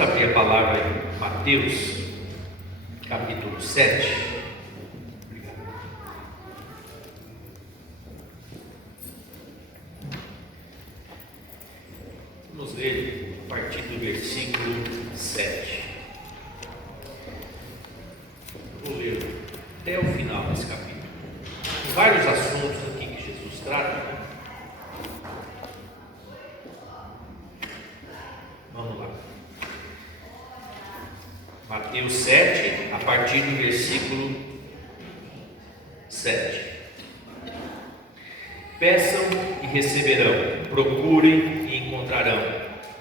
Vamos abrir a palavra em Mateus, capítulo 7. Vamos ler a partir do versículo 7. Vou ler até o final desse capítulo. Tem vários assuntos aqui que Jesus trata. Vamos lá. Mateus 7, a partir do versículo 7. Peçam e receberão, procurem e encontrarão,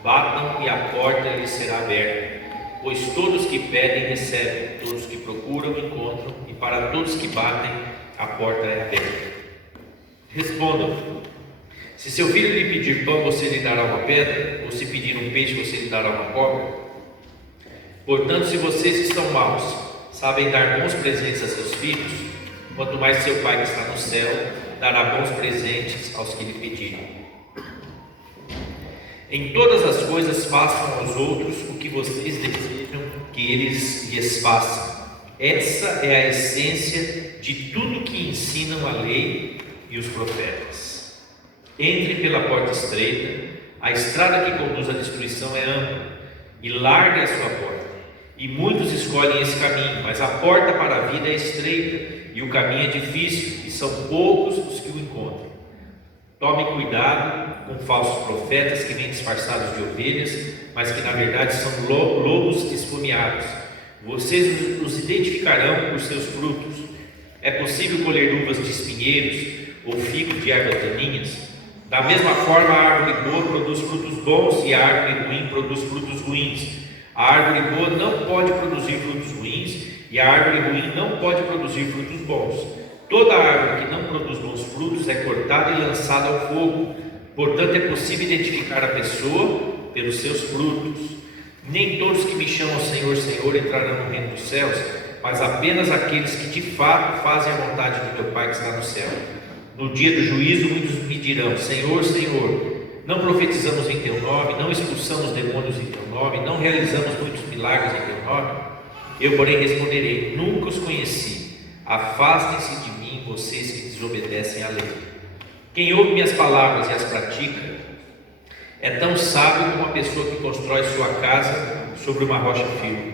batam e a porta lhes será aberta. Pois todos que pedem recebem, todos que procuram encontram, e para todos que batem a porta é aberta. Respondam: se seu filho lhe pedir pão, você lhe dará uma pedra? Ou se pedir um peixe, você lhe dará uma cobra? Portanto, se vocês que são maus sabem dar bons presentes a seus filhos, quanto mais seu Pai que está no céu dará bons presentes aos que lhe pedirem. Em todas as coisas façam aos outros o que vocês desejam que eles lhes façam. Essa é a essência de tudo que ensinam a lei e os profetas. Entre pela porta estreita, a estrada que conduz à destruição é ampla, e larga é a sua porta, e muitos escolhem esse caminho, mas a porta para a vida é estreita, e o caminho é difícil, e são poucos os que o encontram. Tome cuidado com falsos profetas que vêm disfarçados de ovelhas, mas que na verdade são lobos esfomeados. Vocês os identificarão por seus frutos. É possível colher uvas de espinheiros ou figos de ervas daninhas? Da mesma forma, a árvore boa produz frutos bons e a árvore ruim produz frutos ruins. A árvore boa não pode produzir frutos ruins e a árvore ruim não pode produzir frutos bons. Toda árvore que não produz bons frutos é cortada e lançada ao fogo. Portanto, é possível identificar a pessoa pelos seus frutos. Nem todos que me chamam Senhor, Senhor entrarão no reino dos céus, mas apenas aqueles que de fato fazem a vontade do teu Pai que está no céu. No dia do juízo, muitos me dirão: Senhor, Senhor, não profetizamos em teu nome, não expulsamos demônios em teu nome, não realizamos muitos milagres em teu nome? Eu, porém, responderei: nunca os conheci. Afastem-se de mim, vocês que desobedecem à lei. Quem ouve minhas palavras e as pratica é tão sábio como a pessoa que constrói sua casa sobre uma rocha firme.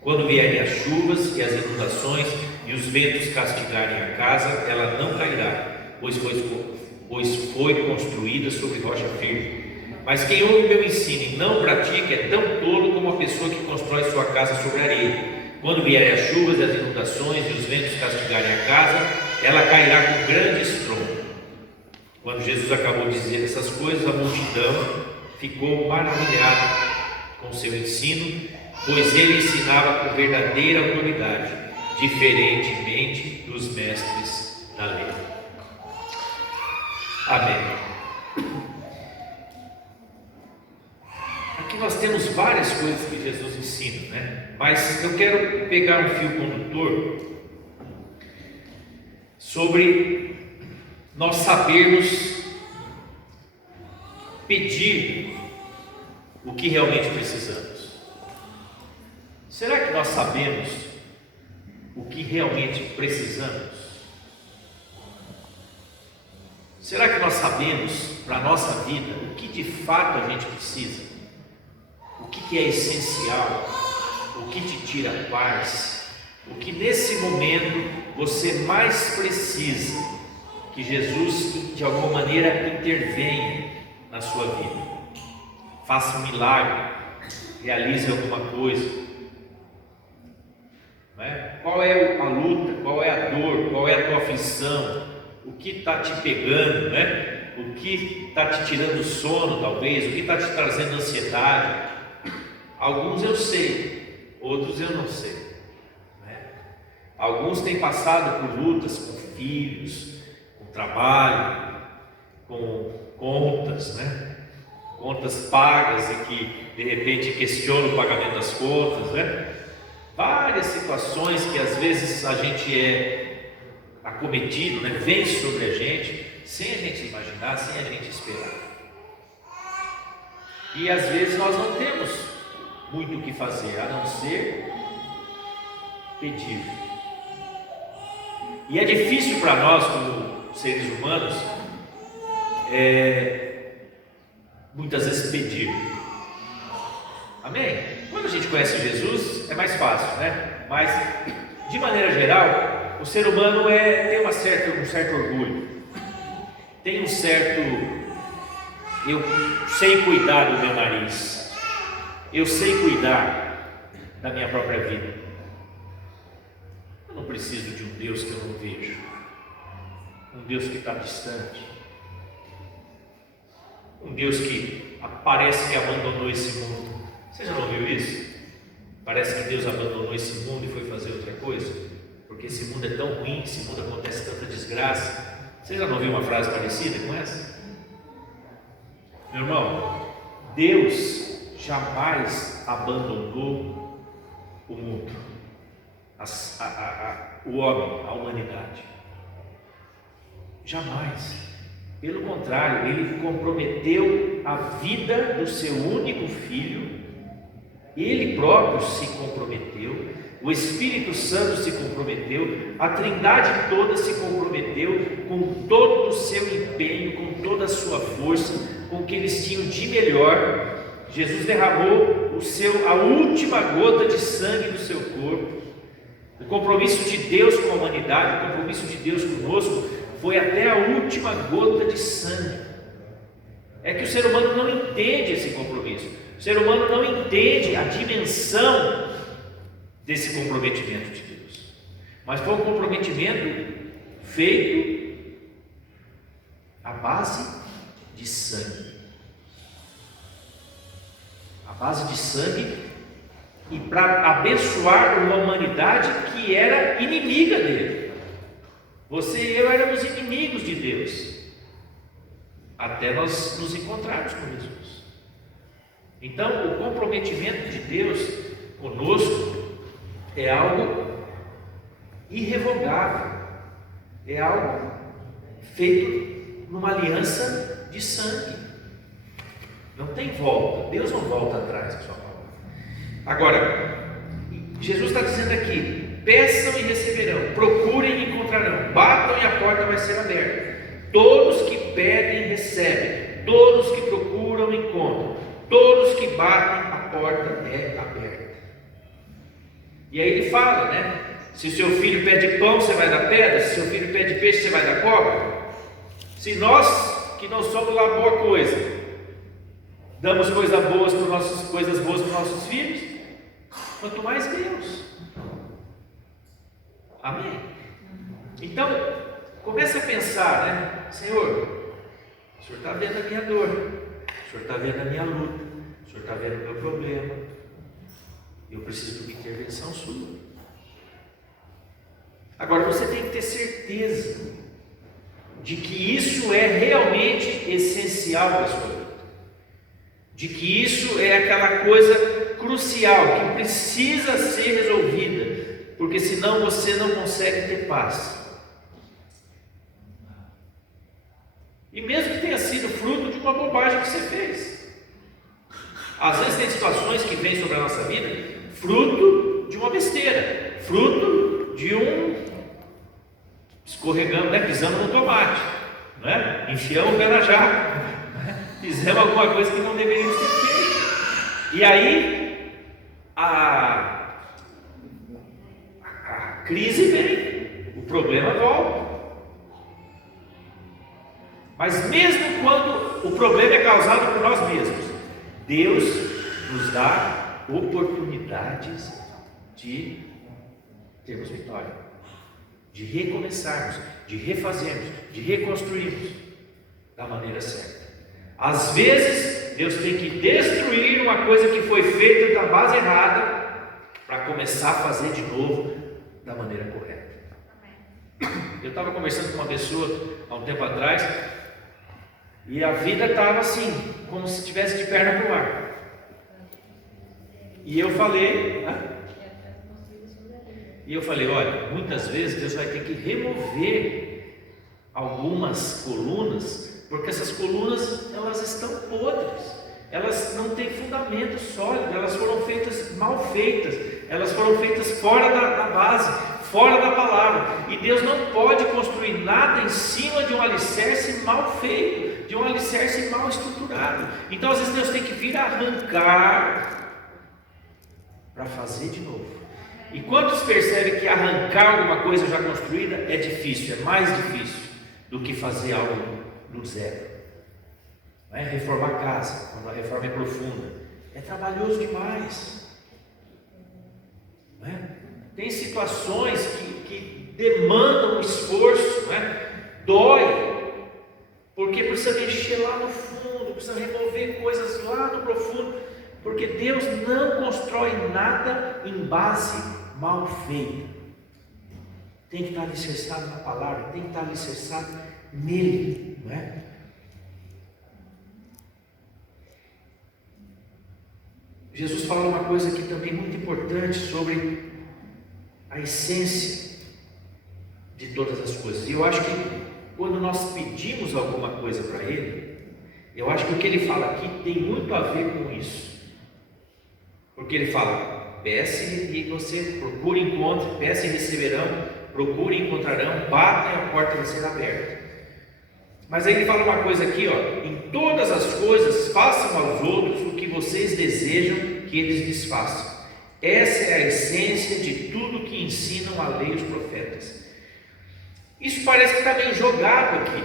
Quando vierem as chuvas e as inundações e os ventos castigarem a casa, ela não cairá, pois foi construída sobre rocha firme. Mas quem ouve meu ensino e não pratica é tão tolo como a pessoa que constrói sua casa sobre areia. Quando vierem as chuvas e as inundações e os ventos castigarem a casa, ela cairá com grande estrondo. Quando Jesus acabou de dizer essas coisas, a multidão ficou maravilhada com seu ensino, pois ele ensinava com verdadeira autoridade, diferentemente dos mestres da lei. Amém. Aqui nós temos várias coisas que Jesus ensina, né? Mas eu quero pegar um fio condutor sobre nós sabermos pedir o que realmente precisamos. Será que nós sabemos o que realmente precisamos? Será que nós sabemos para a nossa vida o que de fato a gente precisa? O que é essencial? O que te tira a paz? O que nesse momento você mais precisa que Jesus de alguma maneira intervenha na sua vida? Faça um milagre, realize alguma coisa. Não é? Qual é a luta? Qual é a dor? Qual é a tua aflição? O que está te pegando, né? O que está te tirando o sono, talvez? O que está te trazendo ansiedade? Alguns eu sei, outros eu não sei, né? Alguns têm passado por lutas com filhos, com trabalho, com contas, né? Contas pagas e que de repente questionam o pagamento das contas, né? Várias situações que às vezes a gente é acometido, né? Vem sobre a gente sem a gente imaginar, sem a gente esperar. E às vezes nós não temos muito o que fazer, a não ser pedir. E é difícil para nós, como seres humanos, muitas vezes pedir. Amém? Quando a gente conhece Jesus, é mais fácil, né? Mas, de maneira geral, o ser humano tem um certo orgulho, tem um certo, eu sei cuidar do meu nariz, eu sei cuidar da minha própria vida. Eu não preciso de um Deus que eu não vejo, um Deus que está distante, um Deus que parece que abandonou esse mundo. Você já não ouviu isso? Parece que Deus abandonou esse mundo e foi fazer outra coisa, porque esse mundo é tão ruim, esse mundo acontece tanta desgraça. Você já não ouviu uma frase parecida com essa? Meu irmão, Deus jamais abandonou o mundo, o homem, a humanidade. Jamais. Pelo contrário, Ele comprometeu a vida do seu único filho. Ele próprio se comprometeu, o Espírito Santo se comprometeu, a Trindade toda se comprometeu com todo o seu empenho, com toda a sua força, com o que eles tinham de melhor. Jesus derramou a última gota de sangue do seu corpo. O compromisso de Deus com a humanidade, o compromisso de Deus conosco, foi até a última gota de sangue. É que o ser humano não entende esse compromisso. O ser humano não entende a dimensão desse comprometimento de Deus. Mas foi um comprometimento feito à base de sangue. À base de sangue, e para abençoar uma humanidade que era inimiga dele. Você e eu éramos inimigos de Deus, até nós nos encontrarmos com Jesus. Então, o comprometimento de Deus conosco é algo irrevogável, é algo feito numa aliança de sangue. Não tem volta, Deus não volta atrás, pessoal. Agora, Jesus está dizendo aqui: peçam e receberão, procurem e encontrarão, batam e a porta vai ser aberta. Todos que pedem recebem, todos que procuram encontram, todos que batem a porta é aberta. E aí ele fala, né? Se seu filho pede pão, você vai dar pedra? Se seu filho pede peixe, você vai dar cobra? Se nós, que não somos lá boa coisa, damos coisas boas para os nossos filhos, quanto mais Deus. Amém? Então, começa a pensar, né? Senhor, o Senhor está vendo a minha dor, o Senhor está vendo a minha luta, o Senhor está vendo o meu problema. Eu preciso de uma intervenção sua. Agora, você tem que ter certeza de que isso é realmente essencial para a sua vida, de que isso é aquela coisa crucial, que precisa ser resolvida, porque senão você não consegue ter paz. E mesmo que tenha sido fruto de uma bobagem que você fez. Às vezes tem situações que vêm sobre a nossa vida fruto de uma besteira, fruto de escorregando, né? Pisando no tomate, né? Enfiamos o pé na jaca, fizemos alguma coisa que não deveríamos ter feito. E aí a crise vem, o problema volta. Mas mesmo quando o problema é causado por nós mesmos, Deus nos dá oportunidades de termos vitória, de recomeçarmos, de refazermos, de reconstruirmos da maneira certa. Às vezes Deus tem que destruir uma coisa que foi feita da base errada para começar a fazer de novo da maneira correta. Eu estava conversando com uma pessoa há um tempo atrás, e a vida estava assim, como se estivesse de perna para o ar. E eu falei, olha, muitas vezes Deus vai ter que remover algumas colunas, porque essas colunas, elas estão podres, elas não têm fundamento sólido, elas foram feitas mal feitas, elas foram feitas fora da base, fora da palavra. E Deus não pode construir nada em cima de um alicerce mal feito, de um alicerce mal estruturado. Então às vezes Deus tem que vir arrancar para fazer de novo. E quantos percebem que arrancar alguma coisa já construída é difícil, é mais difícil do que fazer algo do zero? Reformar a casa, quando a reforma é profunda, é trabalhoso demais. Tem situações que demandam esforço, dói, porque precisa mexer lá no fundo, precisa remover coisas lá no profundo, porque Deus não constrói nada em base mal feita. Tem que estar alicerçado na palavra, tem que estar alicerçado nele, não é? Jesus fala uma coisa aqui também muito importante sobre a essência de todas as coisas. E eu acho que quando nós pedimos alguma coisa para Ele, eu acho que o que Ele fala aqui tem muito a ver com isso. Porque Ele fala: peça e você procure e encontre, peça e receberão, procure e encontrarão, batem e a porta vai ser aberta. Mas aí Ele fala uma coisa aqui, em todas as coisas façam aos outros o que vocês desejam que eles lhes façam. Essa é a essência de tudo que ensinam a lei e os profetas. Isso parece que está meio jogado aqui,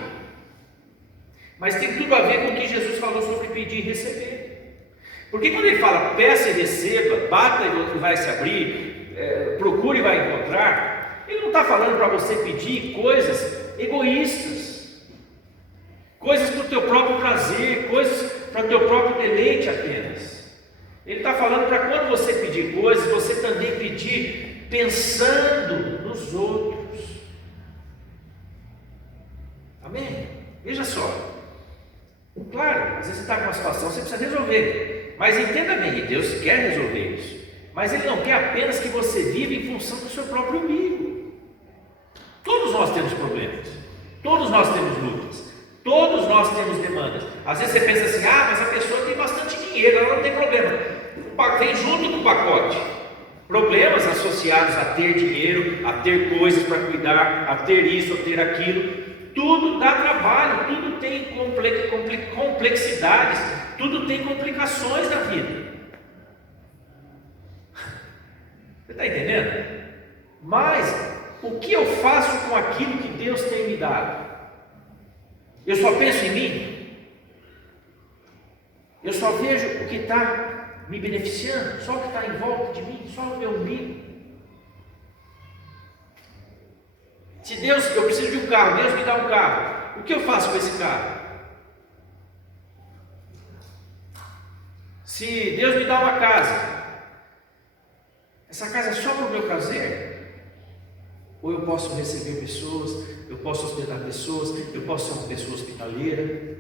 mas tem tudo a ver com o que Jesus falou sobre pedir e receber. Porque quando Ele fala peça e receba, bata e vai se abrir, procure e vai encontrar, Ele não está falando para você pedir coisas egoístas, coisas para o teu próprio prazer, coisas para o teu próprio deleite apenas. Ele está falando para quando você pedir coisas, você também pedir pensando nos outros. Amém? Veja só. Claro, às vezes você está com uma situação, você precisa resolver. Mas entenda bem, Deus quer resolver isso. Mas Ele não quer apenas que você viva em função do seu próprio umbigo. Todos nós temos problemas. Todos nós temos lutas. Todos nós temos demandas. Às vezes você pensa assim: mas a pessoa tem bastante dinheiro, ela não tem problema. Vem junto com o pacote problemas associados a ter dinheiro, a ter coisas para cuidar, a ter isso, a ter aquilo. Tudo dá trabalho, tudo tem complexidades, tudo tem complicações na vida. Você está entendendo? Mas o que eu faço com aquilo que Deus tem me dado? Eu só penso em mim? Eu só vejo o que está me beneficiando, só o que está em volta de mim, só o meu umbigo? Se Deus, eu preciso de um carro, Deus me dá um carro, o que eu faço com esse carro? Se Deus me dá uma casa, essa casa é só para o meu prazer? Ou eu posso receber pessoas, eu posso hospedar pessoas, eu posso ser uma pessoa hospitaleira?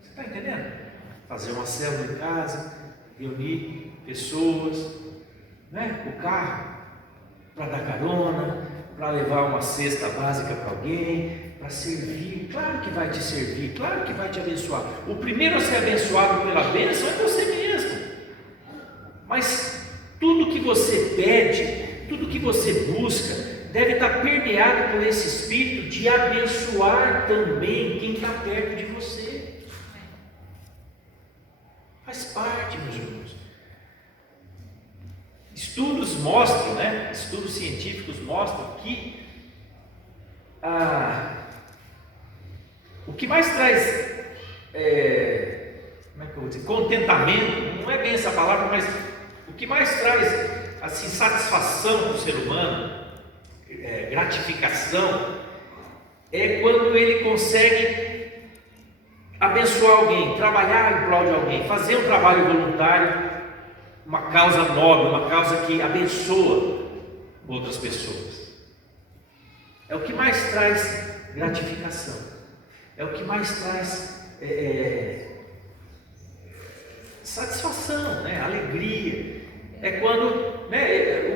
Você está entendendo? Fazer uma célula em casa, reunir pessoas, o carro para dar carona, para levar uma cesta básica para alguém, para servir. Claro que vai te servir, claro que vai te abençoar. O primeiro a ser abençoado pela bênção é você mesmo. Mas tudo que você pede, tudo que você busca, deve estar permeado por esse espírito de abençoar também quem está perto de você. Faz parte, meus irmãos. Estudos mostram, estudos científicos mostram que o que mais traz, como é que eu vou dizer, contentamento, não é bem essa palavra, mas o que mais traz assim, satisfação para o ser humano, gratificação, é quando ele consegue abençoar alguém, trabalhar em prol de alguém, fazer um trabalho voluntário, uma causa nobre, uma causa que abençoa outras pessoas. É o que mais traz gratificação, é o que mais traz satisfação, alegria. É quando,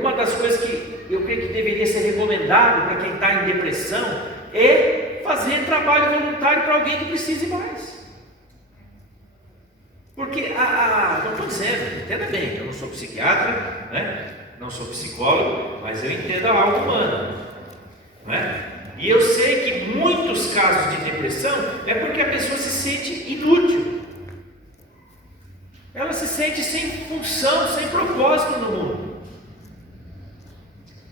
uma das coisas que eu creio que deveria ser recomendado para quem está em depressão é fazer trabalho voluntário para alguém que precise mais. Porque, não estou dizendo, entenda bem, eu não sou psiquiatra, né? Não sou psicólogo, mas eu entendo a alma humana, né? E eu sei que muitos casos de depressão é porque a pessoa se sente inútil, ela se sente sem função, sem propósito no mundo.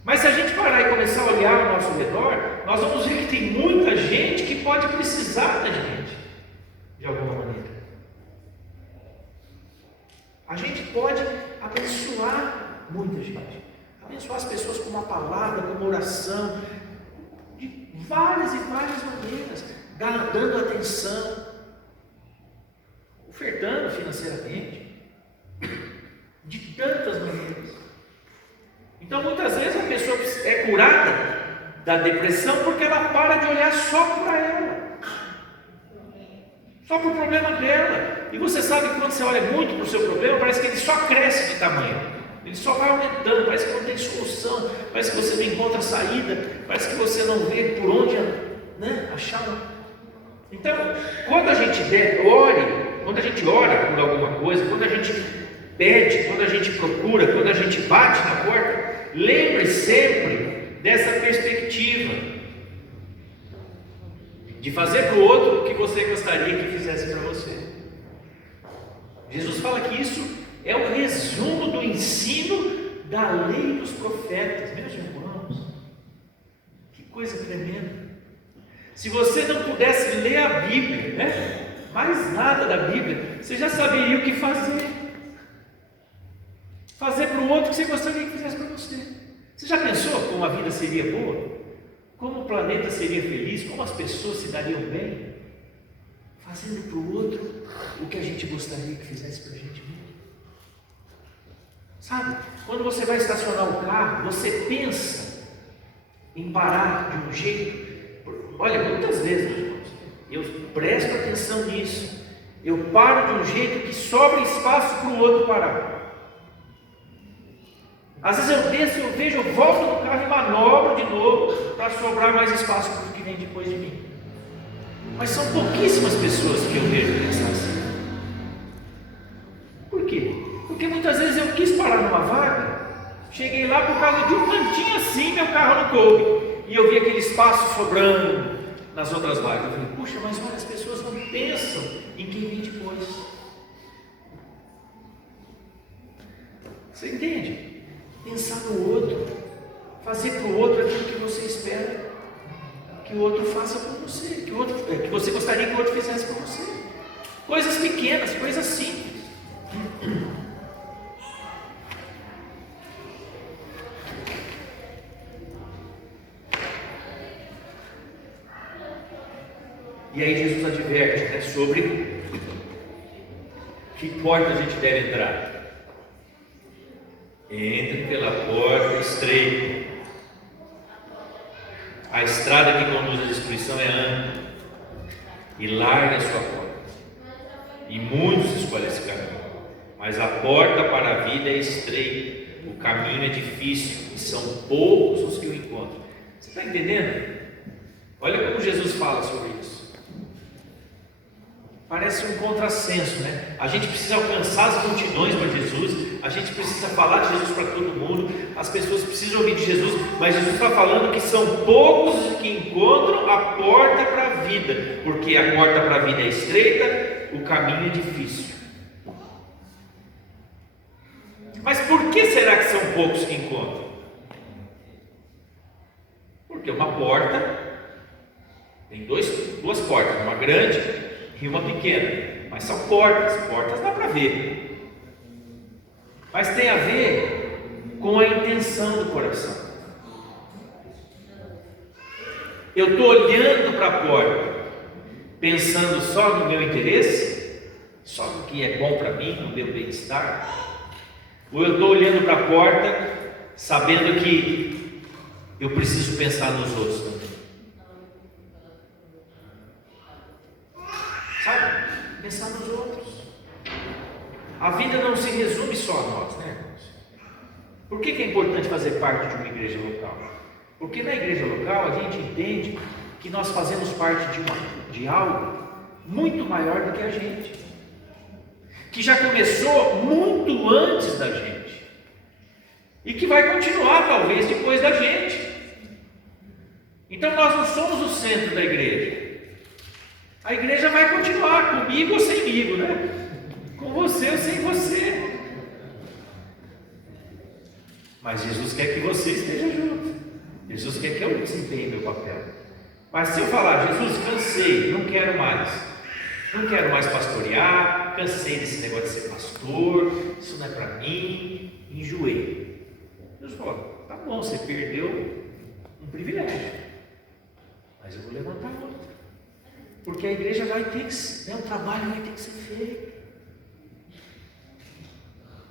Mas se a gente parar e começar a olhar ao nosso redor, nós vamos ver que tem muita gente que pode precisar da gente, de alguma maneira. A gente pode abençoar muita gente, abençoar as pessoas com uma palavra, com uma oração, de várias e várias maneiras, dando atenção, ofertando financeiramente, de tantas maneiras. Então muitas vezes a pessoa é curada da depressão porque ela para de olhar só para ela, só para o problema dela. E você sabe que quando você olha muito para o seu problema, parece que ele só cresce de tamanho, ele só vai aumentando, parece que não tem solução, parece que você não encontra saída, parece que você não vê por onde, né, achar. Então, quando a gente quando a gente ora por alguma coisa, quando a gente pede, quando a gente procura, quando a gente bate na porta, lembre sempre dessa perspectiva de fazer para o outro o que você gostaria que fizesse para você. Jesus fala que isso é o resumo do ensino da lei dos profetas. Meus irmãos, que coisa tremenda! Se você não pudesse ler a Bíblia, né? Mais nada da Bíblia, você já saberia o que fazer. Fazer para o outro o que você gostaria que fizesse para você. Você já pensou como a vida seria boa? Como o planeta seria feliz? Como as pessoas se dariam bem? Fazendo para o outro o que a gente gostaria que fizesse para a gente mesmo. Sabe, quando você vai estacionar o carro, você pensa em parar de um jeito. Olha, muitas vezes, meus irmãos, eu presto atenção nisso. Eu paro de um jeito que sobra espaço para o outro parar. Às vezes eu desço, eu vejo, eu volto no carro e manobro de novo para sobrar mais espaço para o que vem depois de mim. Mas são pouquíssimas pessoas que eu vejo pensar assim. Por quê? Porque muitas vezes eu quis parar numa vaga, cheguei lá por causa de um cantinho assim, meu carro não coube. E eu vi aquele espaço sobrando nas outras vagas. Eu falei, puxa, mas olha, as pessoas não pensam em quem vem depois. Você entende? Pensar no outro, fazer para o outro aquilo que você espera que o outro faça por você, que você gostaria que o outro fizesse por você. Coisas pequenas, coisas simples. E aí Jesus adverte, sobre que porta a gente deve entrar. Entre pela porta estreita. A estrada que conduz à destruição é ampla e larga a sua porta, e muitos escolhem esse caminho. Mas a porta para a vida é estreita, o caminho é difícil e são poucos os que o encontram. Você está entendendo? Olha como Jesus fala sobre isso. Parece um contrassenso, né? A gente precisa alcançar as multidões para Jesus, a gente precisa falar de Jesus para todo mundo, as pessoas precisam ouvir de Jesus, mas Jesus está falando que são poucos os que encontram a porta para a vida, porque a porta para a vida é estreita, o caminho é difícil. Mas por que será que são poucos que encontram? Porque uma porta tem duas portas, uma grande e uma pequena, mas são portas dá para ver, mas tem a ver com a intenção do coração. Eu estou olhando para a porta, pensando só no meu interesse, só no que é bom para mim, no meu bem-estar, ou eu estou olhando para a porta, sabendo que eu preciso pensar nos outros também. Sabe? Pensar nos outros. A vida não se resume só a nós, né, irmãos? Por que é importante fazer parte de uma igreja local? Porque na igreja local a gente entende que nós fazemos parte de algo muito maior do que a gente. que já começou muito antes da gente e que vai continuar talvez depois da gente. Então nós não somos o centro da igreja. A igreja vai continuar comigo ou semigo, né? Com você ou sem você. Mas Jesus quer que você esteja junto. Jesus quer que eu desempenhe meu papel. Mas se eu falar, Jesus, cansei, não quero mais pastorear, cansei desse negócio de ser pastor, isso não é para mim, enjoei. Deus fala, tá bom, você perdeu um privilégio, mas eu vou levantar outro, porque a igreja vai ter que, o trabalho vai ter que ser feito.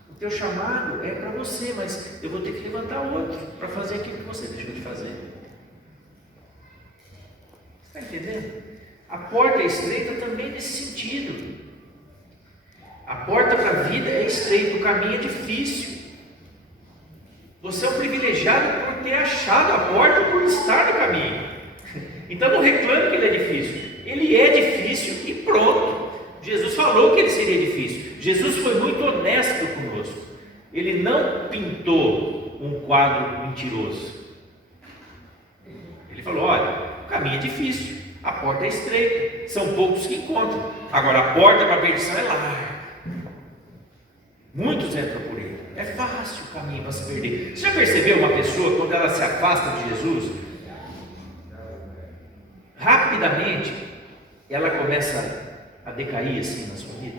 O teu chamado é para você, mas eu vou ter que levantar outro para fazer aquilo que você deixou de fazer. Está entendendo? A porta é estreita também nesse sentido. A porta para a vida é estreita, o caminho é difícil. Você é um privilegiado por ter achado a porta, por estar no caminho. Então não reclame que ele é difícil. Ele é difícil e pronto. Jesus falou que ele seria difícil. Jesus foi muito honesto conosco. Ele não pintou um quadro mentiroso. Ele falou, olha, o caminho é difícil, a porta é estreita, são poucos que encontram. Agora a porta para a perdição é larga. Muitos entram por ele. É fácil o caminho para se perder. Você já percebeu uma pessoa, quando ela se afasta de Jesus, rapidamente ela começa a decair assim na sua vida?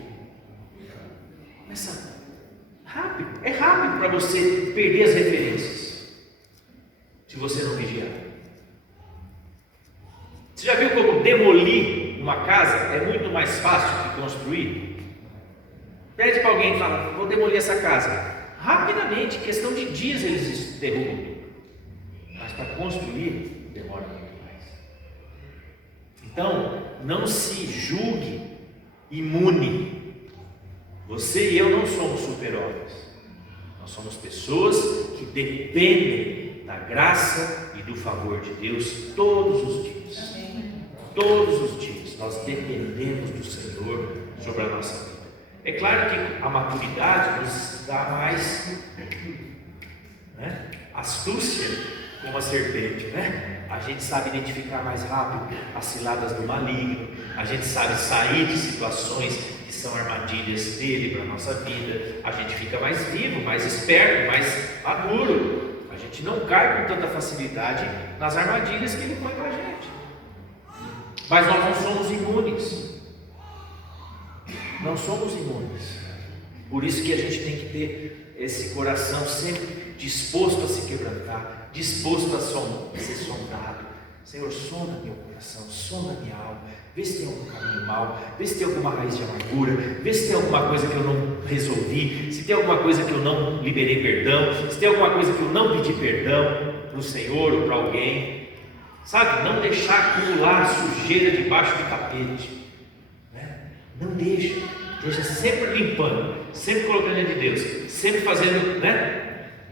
Começa rápido. É rápido para você perder as referências, se você não vigiar. Você já viu como demolir uma casa é muito mais fácil que construir? Pede para alguém e fala, vou demolir essa casa. Rapidamente, questão de dias eles derrubam. Mas para construir, demora muito mais. Então, não se julgue imune. Você e eu não somos super-homens. Nós somos pessoas que dependem da graça e do favor de Deus todos os dias. Todos os dias nós dependemos do Senhor sobre a nossa vida. É claro que a maturidade nos dá mais astúcia como a serpente, A gente sabe identificar mais rápido as ciladas do maligno, a gente sabe sair de situações que são armadilhas dele para a nossa vida, a gente fica mais vivo, mais esperto, mais maduro, a gente não cai com tanta facilidade nas armadilhas que ele põe para a gente. Mas nós não somos imunes. Não somos imunes. Por isso que a gente tem que ter esse coração sempre disposto a se quebrantar, disposto a ser sondado. Senhor, sonda meu coração, sonda minha alma, vê se tem algum caminho mau, vê se tem alguma raiz de amargura, vê se tem alguma coisa que eu não resolvi, se tem alguma coisa que eu não liberei perdão, se tem alguma coisa que eu não pedi perdão para o Senhor ou para alguém. Sabe, não deixar acumular sujeira debaixo do tapete, Não deixa sempre limpando, sempre colocando diante de Deus, sempre fazendo,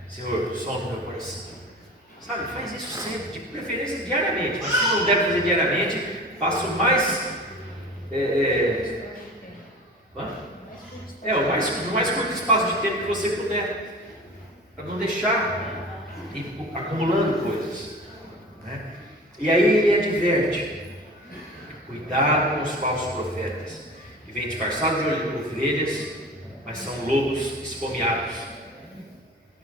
Senhor, sonda o meu coração. Sabe, faz isso sempre, de preferência diariamente, mas se não der fazer diariamente, faça o mais o mais curto espaço de tempo que você puder, para não deixar acumulando coisas, E aí ele adverte: cuidado com os falsos profetas, que vêm disfarçados de ovelhas, mas são lobos esfomeados.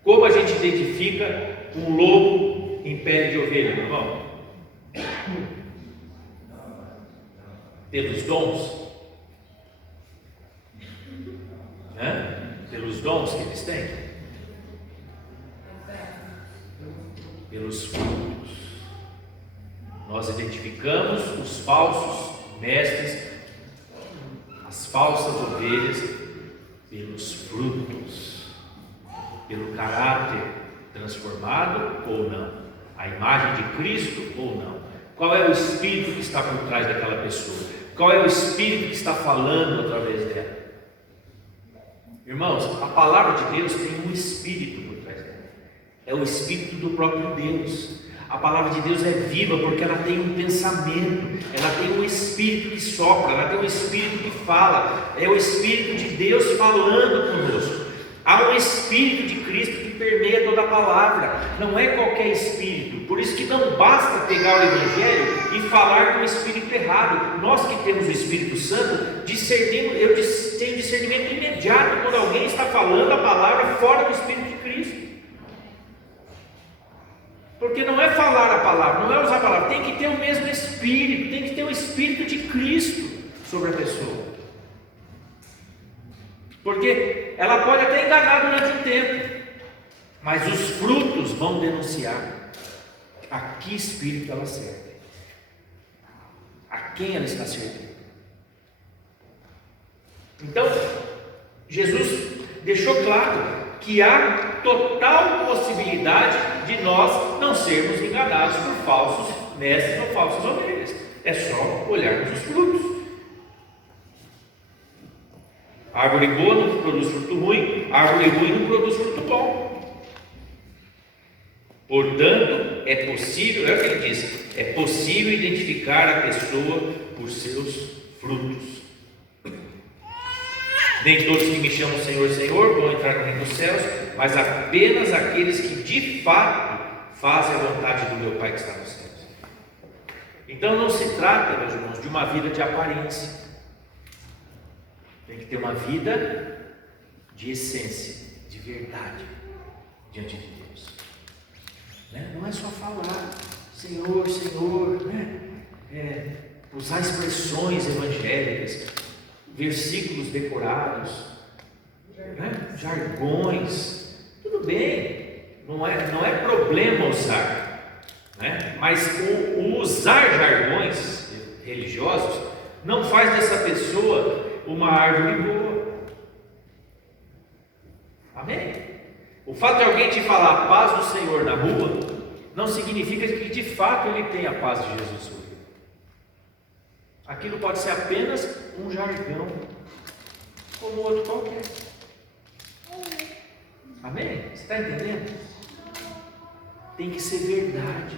Como a gente identifica um lobo em pele de ovelha, meu irmão? Pelos dons, pelos dons que eles têm, pelos frutos. Nós identificamos os falsos mestres, as falsas ovelhas, pelos frutos, pelo caráter transformado ou não, a imagem de Cristo ou não. Qual é o espírito que está por trás daquela pessoa? Qual é o espírito que está falando através dela? Irmãos, a palavra de Deus tem um espírito por trás dela. É o espírito do próprio Deus. A palavra de Deus é viva porque ela tem um pensamento, ela tem um Espírito que sopra, ela tem um Espírito que fala, é o Espírito de Deus falando conosco. Há um Espírito de Cristo que permeia toda a palavra, não é qualquer Espírito. Por isso que não basta pegar o Evangelho e falar com o Espírito errado. Nós que temos o Espírito Santo, discernimos, eu tenho discernimento imediato quando alguém está falando a palavra fora do Espírito de Cristo. Porque não é falar a palavra, não é usar a palavra, tem que ter o mesmo Espírito, tem que ter o Espírito de Cristo sobre a pessoa. Porque ela pode até enganar durante um tempo, mas os frutos vão denunciar a que espírito ela serve, a quem ela está servindo. Então, Jesus deixou claro que há total possibilidade de nós não sermos enganados por falsos mestres ou falsas ovelhas. É só olharmos os frutos. A árvore boa não produz fruto ruim, a árvore ruim não produz fruto bom. Portanto, é possível, é o que ele diz, é possível identificar a pessoa por seus frutos. Nem todos que me chamam Senhor, Senhor vão entrar no reino dos céus, mas apenas aqueles que de fato fazem a vontade do meu Pai que está nos céus. Então não se trata, meus irmãos, de uma vida de aparência. Tem que ter uma vida de essência, de verdade, diante de Deus. Não é só falar, Senhor, Senhor, usar expressões evangélicas, versículos decorados, jargões, tudo bem, não é problema usar, mas o usar jargões religiosos não faz dessa pessoa uma árvore boa. Amém? O fato de alguém te falar a paz do Senhor na rua não significa que de fato ele tem a paz de Jesus sobre ele. Aquilo pode ser apenas um jargão, como outro qualquer. Amém? Você está entendendo? Tem que ser verdade,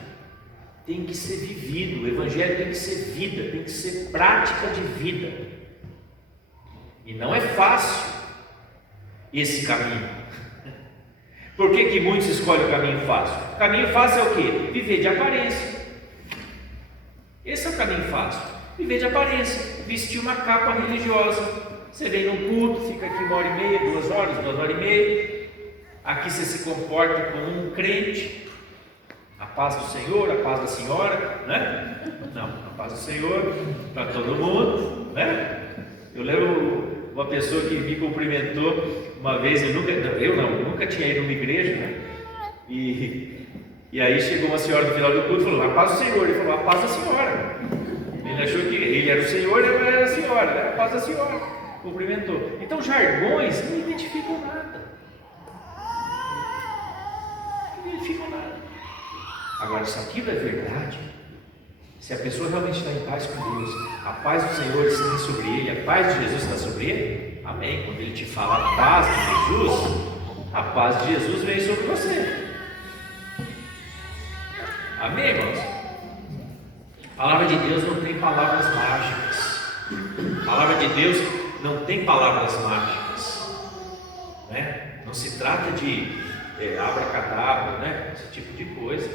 tem que ser vivido. O Evangelho tem que ser vida, tem que ser prática de vida. E não é fácil esse caminho. Por que muitos escolhem o caminho fácil? O caminho fácil é o quê? Viver de aparência. Esse é o caminho fácil. Viver de aparência, vestir uma capa religiosa. Você vem num culto, fica aqui 1h30, 2 horas, 2h30. Aqui você se comporta como um crente. A paz do Senhor, a paz da senhora, Não, a paz do Senhor para todo mundo, Eu lembro uma pessoa que me cumprimentou uma vez, eu nunca tinha ido numa igreja, e aí chegou uma senhora no final do culto e falou, a paz do Senhor. Ele falou, a paz da senhora. Ele achou que ele era o Senhor e ela era a senhora, era a paz da senhora. Cumprimentou. Então, jargões não identificam nada. Não identificam nada. Agora, se aquilo é verdade, se a pessoa realmente está em paz com Deus, a paz do Senhor está sobre ele, a paz de Jesus está sobre ele, amém? Quando ele te fala a paz de Jesus, a paz de Jesus vem sobre você. Amém, irmãos? A palavra de Deus não tem palavras mágicas. A palavra de Deus não tem palavras mágicas, Não se trata de abracadabra, esse tipo de coisa.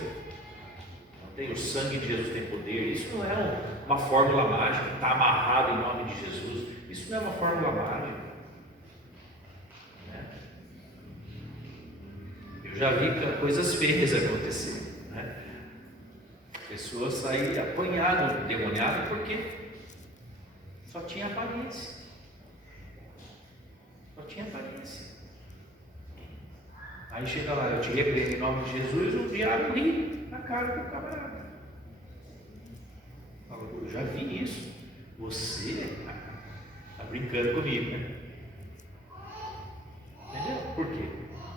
O sangue de Jesus tem poder. Isso não é uma fórmula mágica, está amarrado em nome de Jesus. Isso não é uma fórmula mágica. Eu já vi coisas feias acontecerem. Pessoas saírem apanhadas, demoniadas, porque só tinha aparência. Só tinha aparência. Aí chega lá, eu te repreendo em nome de Jesus, o diabo ri na cara do camarada. Fala, eu já vi isso. Você está brincando comigo, Entendeu? Por quê?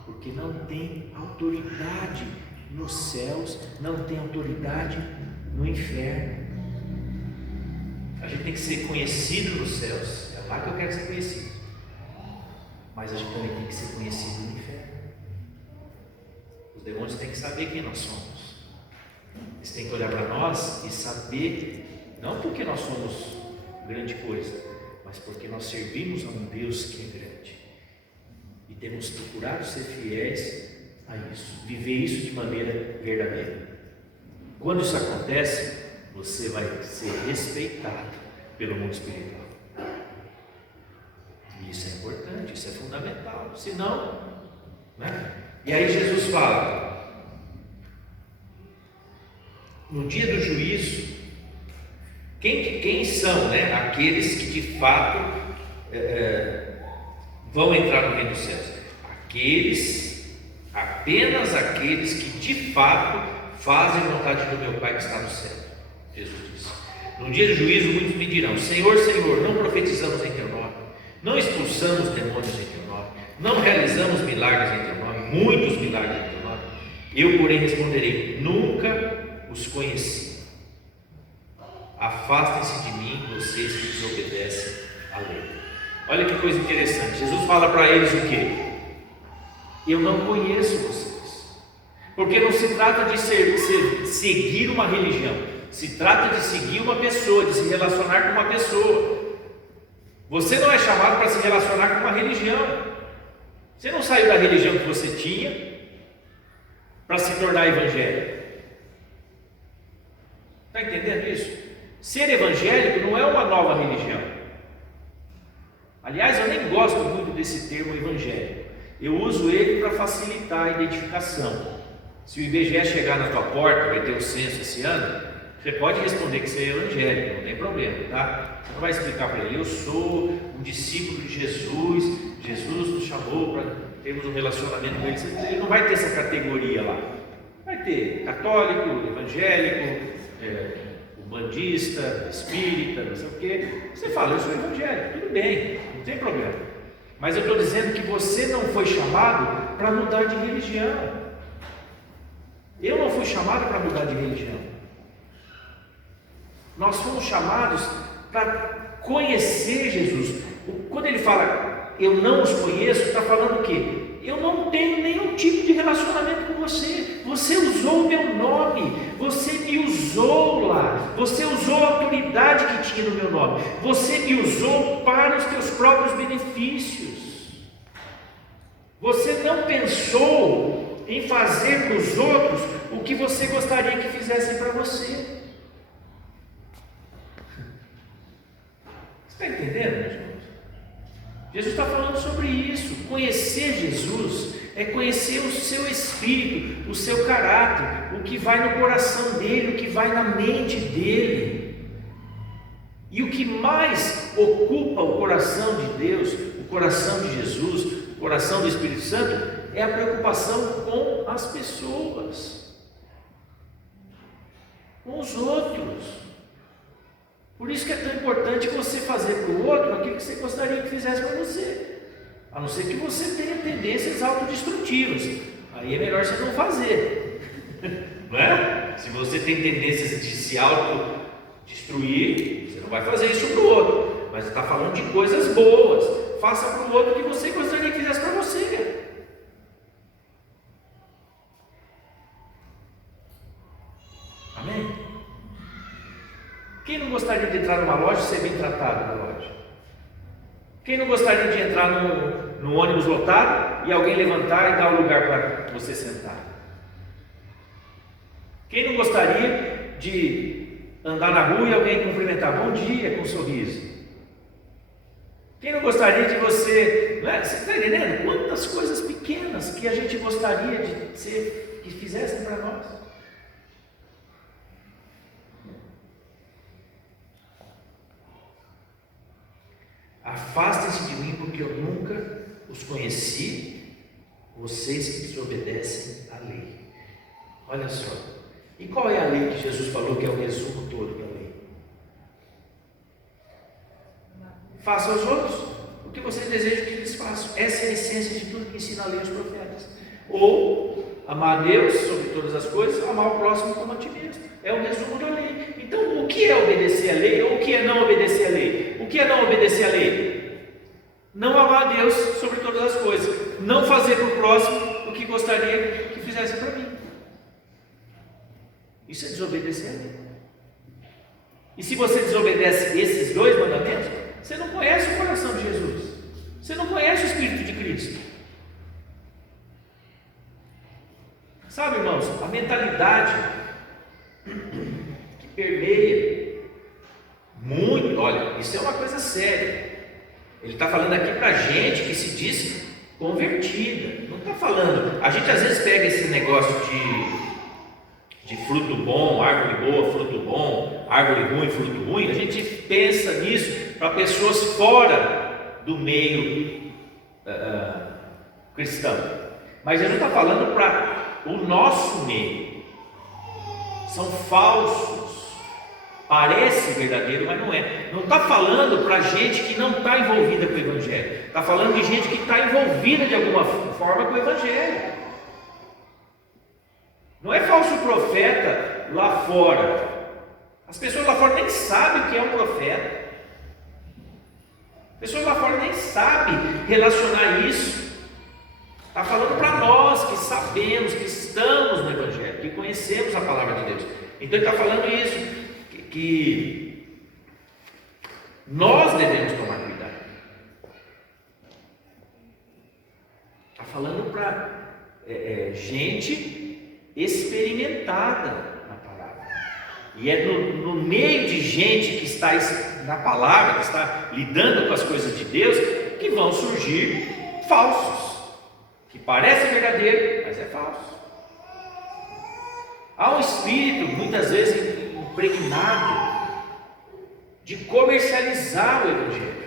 Porque não tem autoridade nos céus, não tem autoridade no inferno. A gente tem que ser conhecido nos céus. É lá que eu quero ser conhecido. Mas a gente também tem que ser conhecido no inferno. Os demônios têm que saber quem nós somos. Eles têm que olhar para nós e saber, não porque nós somos grande coisa, mas porque nós servimos a um Deus que é grande. E temos procurado ser fiéis a isso, viver isso de maneira verdadeira. Quando isso acontece, você vai ser respeitado pelo mundo espiritual. E isso é importante, isso é fundamental. Senão, né? E aí Jesus fala, no dia do juízo, quem são, né, aqueles que de fato vão entrar no reino dos céus? Apenas aqueles que de fato fazem a vontade do meu Pai que está no céu. Jesus disse. No dia do juízo muitos me dirão: Senhor, Senhor, não profetizamos em teu nome, não expulsamos demônios em teu nome, não realizamos milagres em teu nome, muitos milagres em teu nome. Eu, porém, responderei: nunca os conheci. Afastem-se de mim, vocês que desobedecem à lei. Olha que coisa interessante. Jesus fala para eles o quê? Eu não conheço vocês. Porque não se trata de seguir uma religião, se trata de seguir uma pessoa, de se relacionar com uma pessoa. Você não é chamado para se relacionar com uma religião. Você não saiu da religião que você tinha para se tornar evangélico. Está entendendo isso? Ser evangélico não é uma nova religião. Aliás, eu nem gosto muito desse termo evangélico. Eu uso ele para facilitar a identificação. Se o IBGE chegar na tua porta, vai ter o censo esse ano, você pode responder que você é evangélico, não tem problema, tá? Você não vai explicar para ele: eu sou um discípulo de Jesus, Jesus nos chamou para termos um relacionamento com ele. Ele não vai ter essa categoria lá. Vai ter católico, evangélico, umbandista, espírita, não sei o quê. Você fala: eu sou evangélico, tudo bem, não tem problema. Mas eu estou dizendo que você não foi chamado para mudar de religião. Eu não fui chamado para mudar de religião. Nós fomos chamados para conhecer Jesus. Quando ele fala eu não os conheço, está falando o quê? Eu não tenho nenhum tipo de relacionamento com você. Você usou o meu nome, você me usou lá, você usou a autoridade que tinha no meu nome, você me usou para os teus próprios benefícios. Você não pensou em fazer para os outros o que você gostaria que fizessem para você. Você está entendendo, meus irmãos? Jesus está falando sobre isso. Conhecer Jesus é conhecer o seu espírito, o seu caráter, o que vai no coração dele, o que vai na mente dele. E o que mais ocupa o coração de Deus, o coração de Jesus, o coração do Espírito Santo, é a preocupação com as pessoas, com os outros. Por isso que é tão importante você fazer para o outro aquilo que você gostaria que fizesse para você, a não ser que você tenha tendências autodestrutivas. Aí é melhor você não fazer, não é? Se você tem tendências de se autodestruir, você não vai fazer isso para o outro, mas está falando de coisas boas. Faça para o outro o que você gostaria que fizesse para você. Amém? Quem não gostaria de entrar numa loja e ser bem tratado na loja? Quem não gostaria de entrar no ônibus lotado e alguém levantar e dar um lugar para você sentar? Quem não gostaria de andar na rua e alguém cumprimentar bom dia com um sorriso? Quem não gostaria de você... Você está entendendo? Quantas coisas pequenas que a gente gostaria de ser, que fizessem para nós. Afastem-se de mim, porque eu nunca os conheci, vocês que desobedecem à lei. Olha só. E qual é a lei que Jesus falou que é o resumo todo da lei? Faça aos outros o que vocês desejam que eles façam. Essa é a essência de tudo que ensina a lei e os profetas. Ou amar a Deus sobre todas as coisas, amar o próximo como a ti mesmo. É o resumo da lei. Então, o que é obedecer à lei ou o que é não obedecer à lei? O que é não obedecer à lei? Não amar a Deus sobre todas as coisas. Não fazer para o próximo o que gostaria que fizesse para mim. Isso é desobedecer a lei. E se você desobedece esses dois mandamentos, você não conhece o coração de Jesus, você não conhece o Espírito de Cristo. Sabe, irmãos, a mentalidade que permeia muito, olha, isso é uma coisa séria. Ele está falando aqui para gente que se diz convertida. Não está falando. A gente às vezes pega esse negócio de fruto bom, árvore boa, fruto bom, árvore ruim, fruto ruim. A gente pensa nisso para pessoas fora do meio cristão. Mas ele está falando para o nosso meio. São falsos. Parece verdadeiro, mas não é. Não está falando para gente que não está envolvida com o Evangelho. Está falando de gente que está envolvida de alguma forma com o Evangelho. Não é falso profeta lá fora. As pessoas lá fora nem sabem o que é um profeta. As pessoas lá fora nem sabem relacionar isso. Está falando para nós que sabemos, que estamos no Evangelho, que conhecemos a palavra de Deus. Então ele está falando isso, que nós devemos tomar cuidado. Está falando para gente experimentada na palavra. E é no meio de gente que está na palavra, que está lidando com as coisas de Deus, que vão surgir falsos, que parece verdadeiro, mas é falso. Há um espírito, muitas vezes impregnado, de comercializar o Evangelho.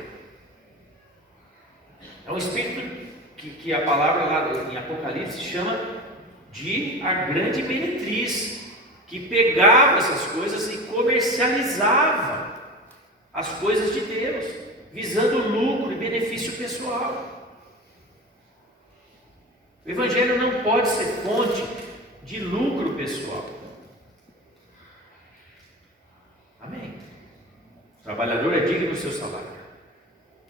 É um espírito que a palavra lá em Apocalipse chama de a grande meretriz, que pegava essas coisas e comercializava as coisas de Deus, visando lucro e benefício pessoal. O Evangelho não pode ser fonte de lucro pessoal. Amém. O trabalhador é digno do seu salário.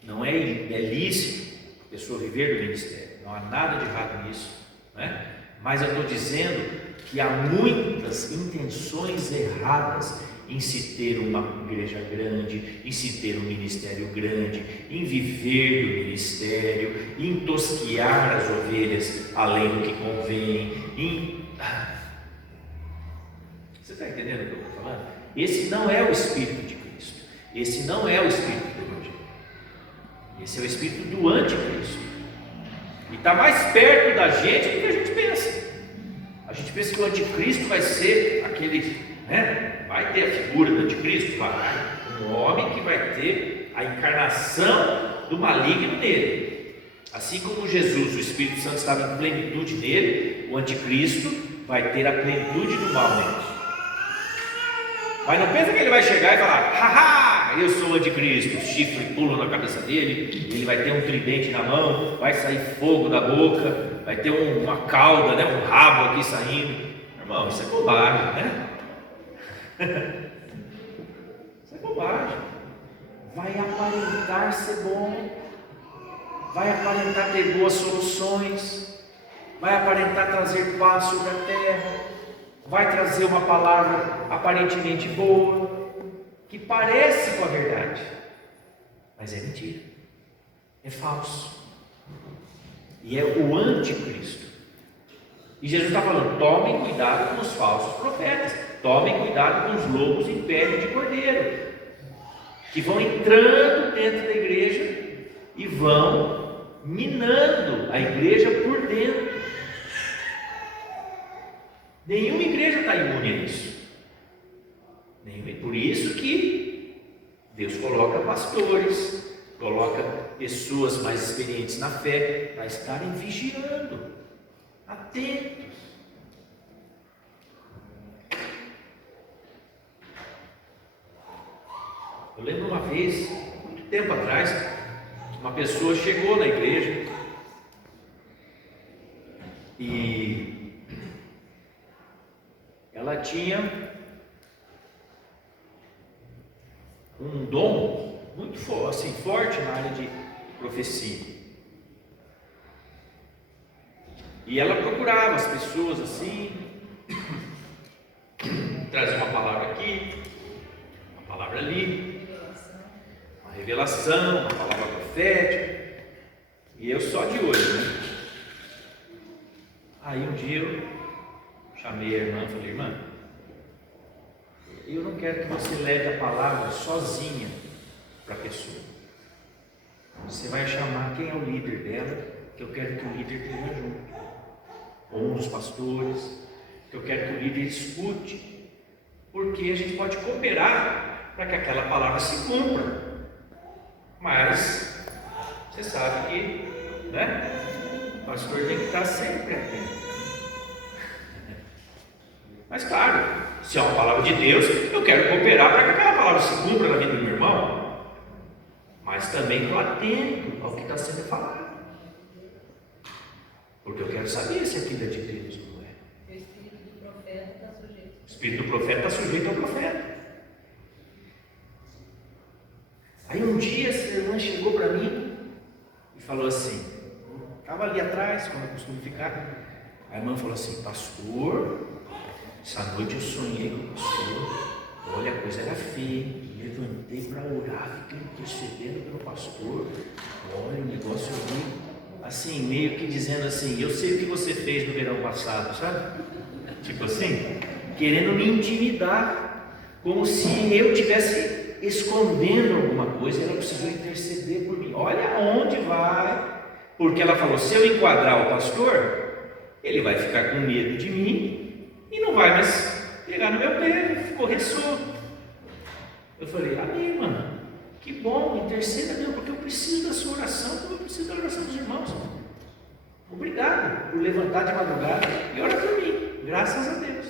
Não é lícito a pessoa viver do ministério. Não há nada de errado nisso, né? Mas eu estou dizendo que há muitas intenções erradas em se ter uma igreja grande, em se ter um ministério grande, em viver do ministério, em tosquiar as ovelhas além do que convém, Você está entendendo o que eu estou falando? Esse não é o Espírito de Cristo. Esse não é o Espírito do Evangelho. Esse é o Espírito do Anticristo. E está mais perto da gente do que a gente pensa. A gente pensa que o Anticristo vai ser aquele, né? Vai ter a figura do Anticristo? Vai. Um homem que vai ter a encarnação do maligno nele. Assim como Jesus, o Espírito Santo, estava em plenitude nele, o Anticristo vai ter a plenitude do mal nele. Mas não pensa que ele vai chegar e falar: haha, eu sou o Anticristo, chifre pula na cabeça dele, ele vai ter um tridente na mão, vai sair fogo da boca, vai ter uma cauda, né, um rabo aqui saindo. Irmão, isso é bobagem, né? Isso é bobagem. Vai aparentar ser bom, vai aparentar ter boas soluções, vai aparentar trazer paz sobre a terra, vai trazer uma palavra aparentemente boa, que parece com a verdade, mas é mentira, é falso, e é o anticristo. E Jesus está falando: tomem cuidado com os falsos profetas, tomem cuidado com os lobos em pele de cordeiro, que vão entrando dentro da igreja e vão minando a igreja por dentro. Nenhuma igreja está imune a isso. Por isso que Deus coloca pastores, coloca pessoas mais experientes na fé para estarem vigiando, atentos. Eu lembro uma vez, muito tempo atrás, uma pessoa chegou na igreja e ela tinha um dom muito forte na área de profecia. E ela procurava as pessoas assim, revelação, uma palavra profética, e eu só de olho, né? Aí um dia eu chamei a irmã e falei: irmã, eu não quero que você leve a palavra sozinha para a pessoa. Você vai chamar quem é o líder dela, que eu quero que o líder esteja junto, ou um dos pastores, que eu quero que o líder escute, porque a gente pode cooperar para que aquela palavra se cumpra. Mas você sabe que, né, o pastor tem que estar sempre atento. Mas claro, se é uma palavra de Deus, eu quero cooperar para que aquela palavra se cumpra na vida do meu irmão, mas também estou atento ao que está sendo falado, porque eu quero saber se aquilo é de Deus ou não é. O espírito do profeta está sujeito. O espírito do profeta está sujeito ao profeta. Aí um dia essa irmã chegou para mim e falou assim, estava ali atrás, como eu costumo ficar. A irmã falou assim: pastor, essa noite eu sonhei com o pastor. Olha, a coisa era feia. Levantei para orar, fiquei intercedendo pelo pastor. Olha, o negócio ali, assim, meio que dizendo assim: eu sei o que você fez no verão passado, sabe? Tipo assim, querendo me intimidar, como se eu tivesse escondendo alguma coisa. Ela precisou interceder por mim. Olha aonde vai, porque ela falou: se eu enquadrar o pastor, ele vai ficar com medo de mim e não vai mais pegar no meu pé. Ficou ressoso. Eu falei: amém, irmã, que bom, interceda a Deus, porque eu preciso da sua oração, como eu preciso da oração dos irmãos. Obrigado por levantar de madrugada e orar por mim, graças a Deus.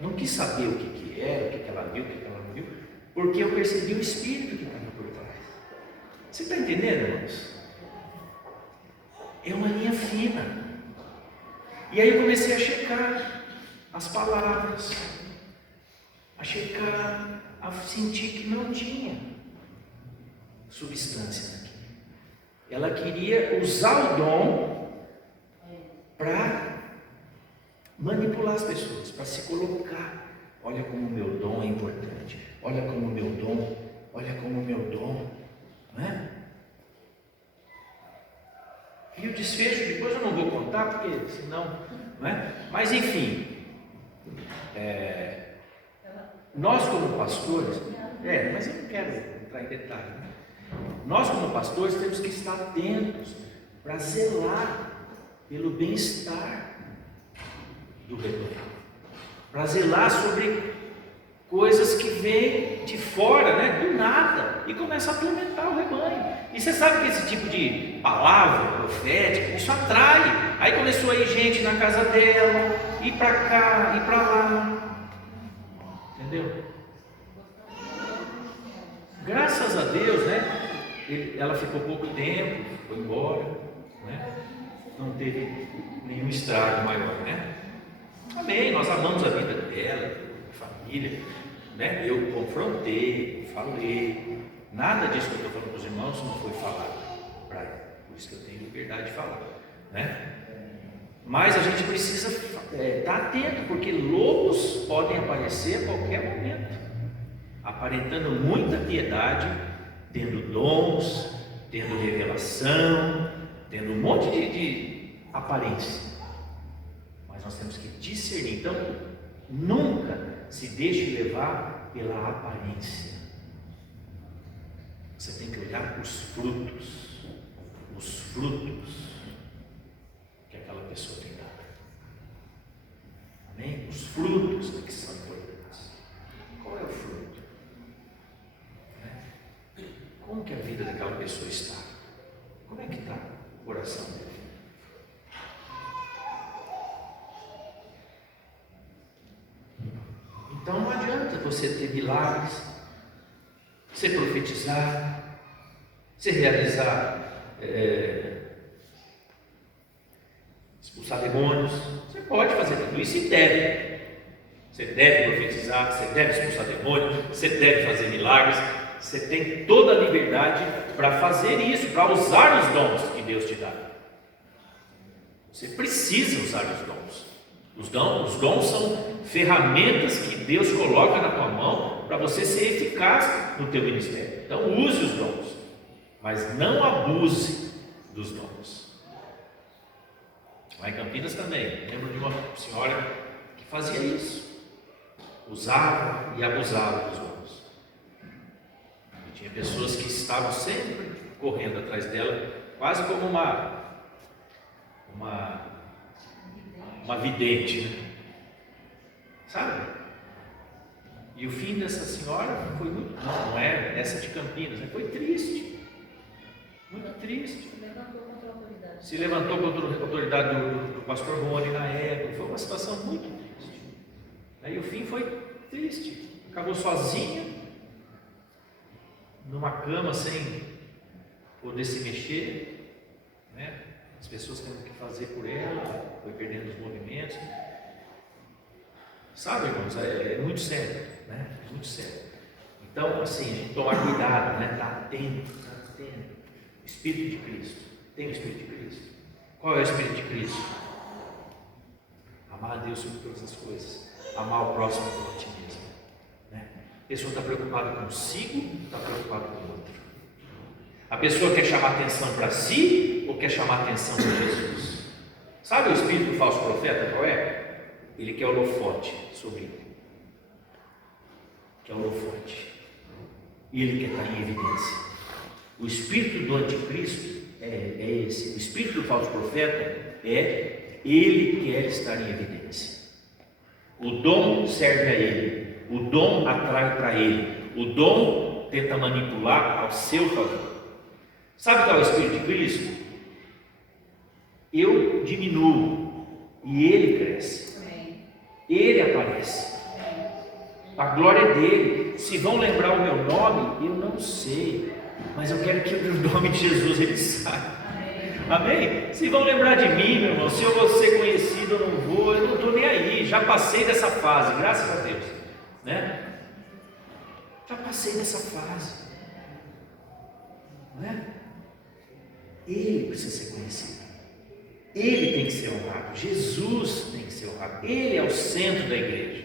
Não quis saber o que era, o que ela viu, o que ela não viu, porque eu percebi o espírito que estava por trás. Você está entendendo, irmãos? É uma linha fina. E aí eu comecei a checar as palavras, a checar, a sentir que não tinha substância naquilo. Ela queria usar o dom para manipular as pessoas, para se colocar. Olha como o meu dom é importante, olha como o meu dom, olha como o meu dom, não é? E o desfecho depois eu não vou contar, porque senão, não é? Mas enfim, nós como pastores, mas eu não quero entrar em detalhe, né? Nós como pastores temos que estar atentos para zelar pelo bem-estar do rebanho, para zelar sobre coisas que vêm de fora, né, do nada, e começam a atormentar o rebanho. E você sabe que esse tipo de palavra profética, isso atrai. Aí começou a ir gente na casa dela, ir para cá, ir para lá, entendeu? Graças a Deus, né, ela ficou pouco tempo, foi embora, né? Não teve nenhum estrago maior, né? Amém, nós amamos a vida dela, a família, né? Eu confrontei, falei, nada disso que eu estou falando para os irmãos não foi falado para ela, por isso que eu tenho liberdade de falar, né? Mas a gente precisa estar atento, porque lobos podem aparecer a qualquer momento, aparentando muita piedade, tendo dons, tendo revelação, tendo um monte de aparência. Mas nós temos que discernir. Então, nunca se deixe levar pela aparência. Você tem que olhar os frutos que aquela pessoa tem dado. Amém? Os frutos que são importantes. Qual é o fruto? Como que a vida daquela pessoa está? Como é que está o coração dele? Então não adianta você ter milagres, você profetizar, você realizar, expulsar demônios. Você pode fazer tudo isso e deve. Você deve profetizar, você deve expulsar demônios, você deve fazer milagres. Você tem toda a liberdade para fazer isso, para usar os dons que Deus te dá. Você precisa usar os dons. Os dons são ferramentas que Deus coloca na tua mão para você ser eficaz no teu ministério. Então use os dons, mas não abuse dos dons. Lá em Campinas também, lembro de uma senhora que fazia isso, usava e abusava dos dons. E tinha pessoas que estavam sempre correndo atrás dela, quase como uma vidente, né? Sabe? E o fim dessa senhora foi muito, não é essa de Campinas, né? Foi triste, muito triste. Se levantou contra a autoridade do pastor Rony na época. Foi uma situação muito triste. Aí o fim foi triste. Acabou sozinha, numa cama sem poder se mexer, né? As pessoas tendo que fazer por ela, foi perdendo os movimentos. Sabe, irmãos, é muito sério, né? É muito sério. Então, assim, a gente tomar cuidado, né? Está atento, está atento. Espírito de Cristo. Tem o Espírito de Cristo. Qual é o Espírito de Cristo? Amar a Deus sobre todas as coisas. Amar o próximo como a ti mesmo, né? A pessoa está preocupada consigo, está preocupada com o outro. A pessoa quer chamar atenção para si ou quer chamar atenção para Jesus? Sabe o espírito do falso profeta qual é? Ele quer holofote sobre ele. Quer holofote. E ele quer estar em evidência. O espírito do anticristo é esse. O espírito do falso profeta ele quer estar em evidência. O dom serve a ele. O dom atrai para ele. O dom tenta manipular ao seu favor. Sabe qual é o Espírito de Cristo? Eu diminuo e ele cresce. Ele aparece. A glória é dele. Se vão lembrar o meu nome, eu não sei, mas eu quero que o nome de Jesus ele saiba. Amém? Se vão lembrar de mim, meu irmão, se eu vou ser conhecido, eu não estou nem aí. Já passei dessa fase, graças a Deus, né? Já passei dessa fase, não é? Ele precisa ser conhecido. Ele tem que ser honrado. Jesus tem que ser honrado. Ele é o centro da igreja.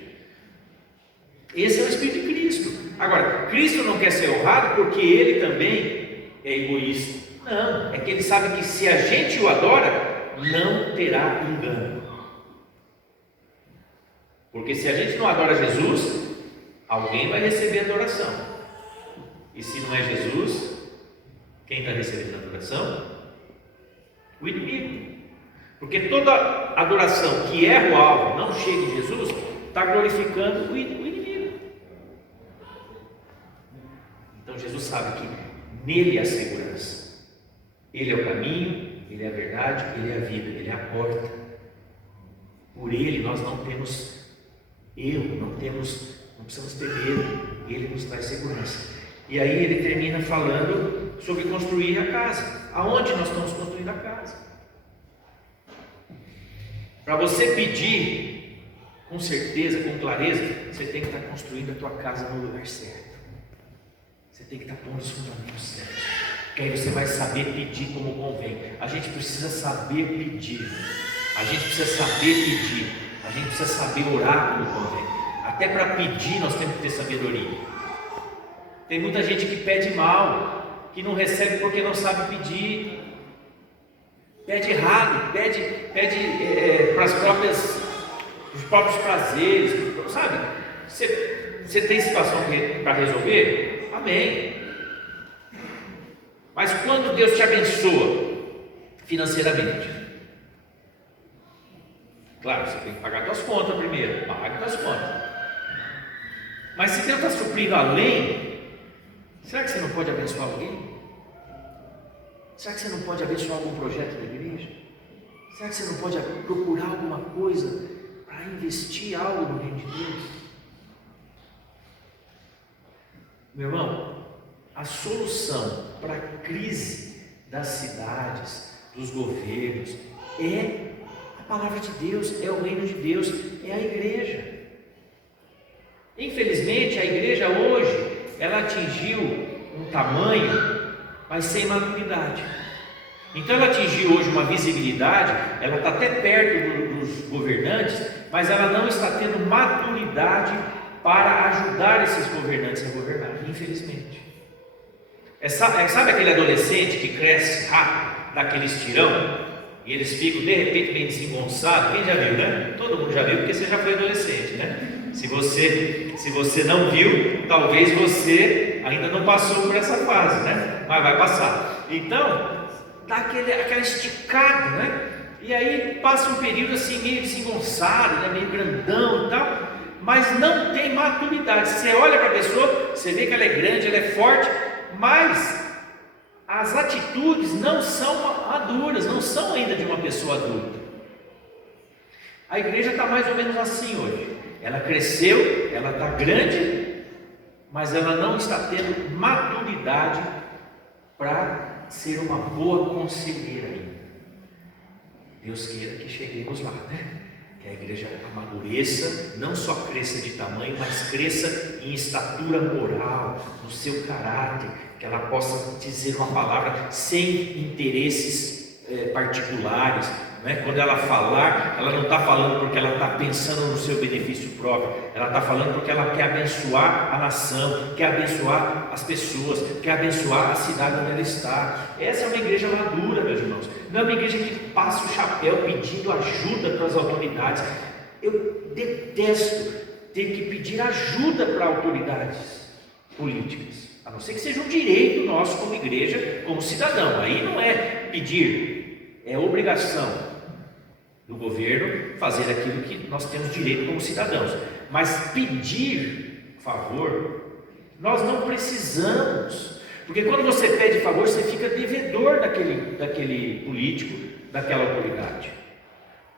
Esse é o Espírito de Cristo. Agora, Cristo não quer ser honrado porque ele também é egoísta. Não, é que ele sabe que se a gente o adora, não terá engano. Porque se a gente não adora Jesus, alguém vai receber adoração. E se não é Jesus, quem está recebendo a adoração? O inimigo. Porque toda adoração que erra o alvo, não chega em Jesus, está glorificando o inimigo. Então Jesus sabe que nele há segurança. Ele é o caminho, ele é a verdade, ele é a vida, ele é a porta. Por ele nós não temos erro, não precisamos ter medo. Ele nos traz segurança. E aí ele termina falando sobre construir a casa. Aonde nós estamos construindo a casa? Para você pedir com certeza, com clareza, você tem que estar construindo a tua casa no lugar certo. Você tem que estar pondo os fundamentos certos. Que aí você vai saber pedir como convém. A gente precisa saber pedir. A gente precisa saber pedir. A gente precisa saber orar como convém. Até para pedir nós temos que ter sabedoria. Tem muita gente que pede mal, que não recebe porque não sabe pedir. Pede errado, pede para os próprios prazeres, sabe? Você tem situação para resolver? Amém. Mas quando Deus te abençoa financeiramente, claro, você tem que pagar suas contas primeiro, pague suas contas. Mas se Deus está suprindo além, será que você não pode abençoar alguém? Será que você não pode abençoar algum projeto da igreja? Será que você não pode procurar alguma coisa para investir algo no reino de Deus? Meu irmão, a solução para a crise das cidades, dos governos, é a palavra de Deus, é o reino de Deus, é a igreja. Infelizmente, a igreja hoje, ela atingiu um tamanho, mas sem maturidade. Então ela atingiu hoje uma visibilidade, ela está até perto dos governantes, mas ela não está tendo maturidade para ajudar esses governantes a governar, infelizmente. Sabe aquele adolescente que cresce rápido, dá aquele estirão, e eles ficam de repente bem desengonçados? Quem já viu, né? Todo mundo já viu, porque você já foi adolescente, né? Se você não viu, talvez você ainda não passou por essa fase, né? Mas vai passar. Então, dá aquela esticada, né? E aí passa um período assim meio desengonçado, né? Meio grandão e tal, mas não tem maturidade. Você olha para a pessoa, você vê que ela é grande, ela é forte, mas as atitudes não são maduras, não são ainda de uma pessoa adulta. A igreja está mais ou menos assim hoje. Ela cresceu, ela está grande, mas ela não está tendo maturidade para ser uma boa conselheira ainda. Deus queira que cheguemos lá, né? Que a igreja amadureça, não só cresça de tamanho, mas cresça em estatura moral, no seu caráter, que ela possa dizer uma palavra sem interesses particulares, né? Quando ela falar, ela não está falando porque ela está pensando no seu benefício próprio, ela está falando porque ela quer abençoar a nação, quer abençoar as pessoas, quer abençoar a cidade onde ela está. Essa é uma igreja madura, meus irmãos. Não é uma igreja que passa o chapéu pedindo ajuda para as autoridades. Eu detesto ter que pedir ajuda para autoridades políticas, a não ser que seja um direito nosso como igreja, como cidadão. Aí não é pedir, é obrigação do governo fazer aquilo que nós temos direito como cidadãos. Mas pedir favor, nós não precisamos, porque quando você pede favor, você fica devedor daquele político, daquela autoridade.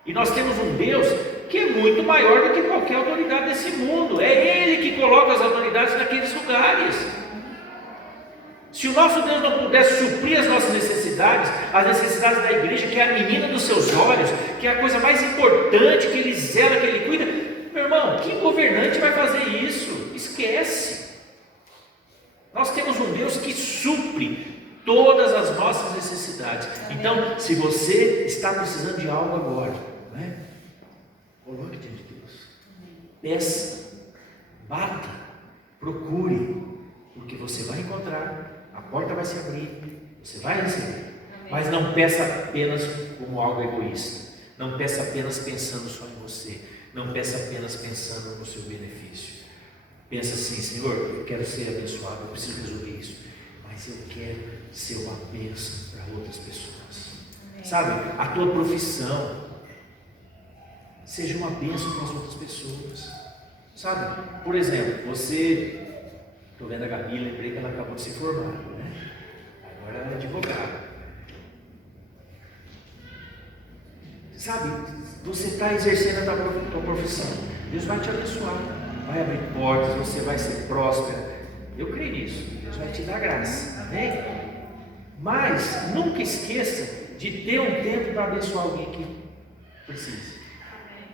E nós temos um Deus que é muito maior do que qualquer autoridade desse mundo. É Ele que coloca as autoridades naqueles lugares. Se o nosso Deus não pudesse suprir as nossas necessidades, as necessidades da igreja, que é a menina dos seus olhos, que é a coisa mais importante, que Ele zela, que Ele cuida, meu irmão, que governante vai fazer isso? Esquece. Nós temos um Deus que supre todas as nossas necessidades. Então, se você está precisando de algo agora, né? Coloque diante de Deus, peça, bata, procure, porque você vai encontrar, a porta vai se abrir, você vai receber. Mas não peça apenas como algo egoísta, não peça apenas pensando só em você, não peça apenas pensando no seu benefício. Pensa assim: Senhor, eu quero ser abençoado, eu preciso resolver isso, mas eu quero ser uma bênção para outras pessoas. Sabe, a tua profissão seja uma bênção para as outras pessoas. Sabe, por exemplo, você, estou vendo a Gabi, lembrei que ela acabou de se formar, né? Agora ela é advogada. Sabe, você está exercendo a tua profissão, Deus vai te abençoar, vai abrir portas, você vai ser próspero. Eu creio nisso, Deus vai te dar graça, amém? Mas nunca esqueça de ter um tempo para abençoar alguém que precisa.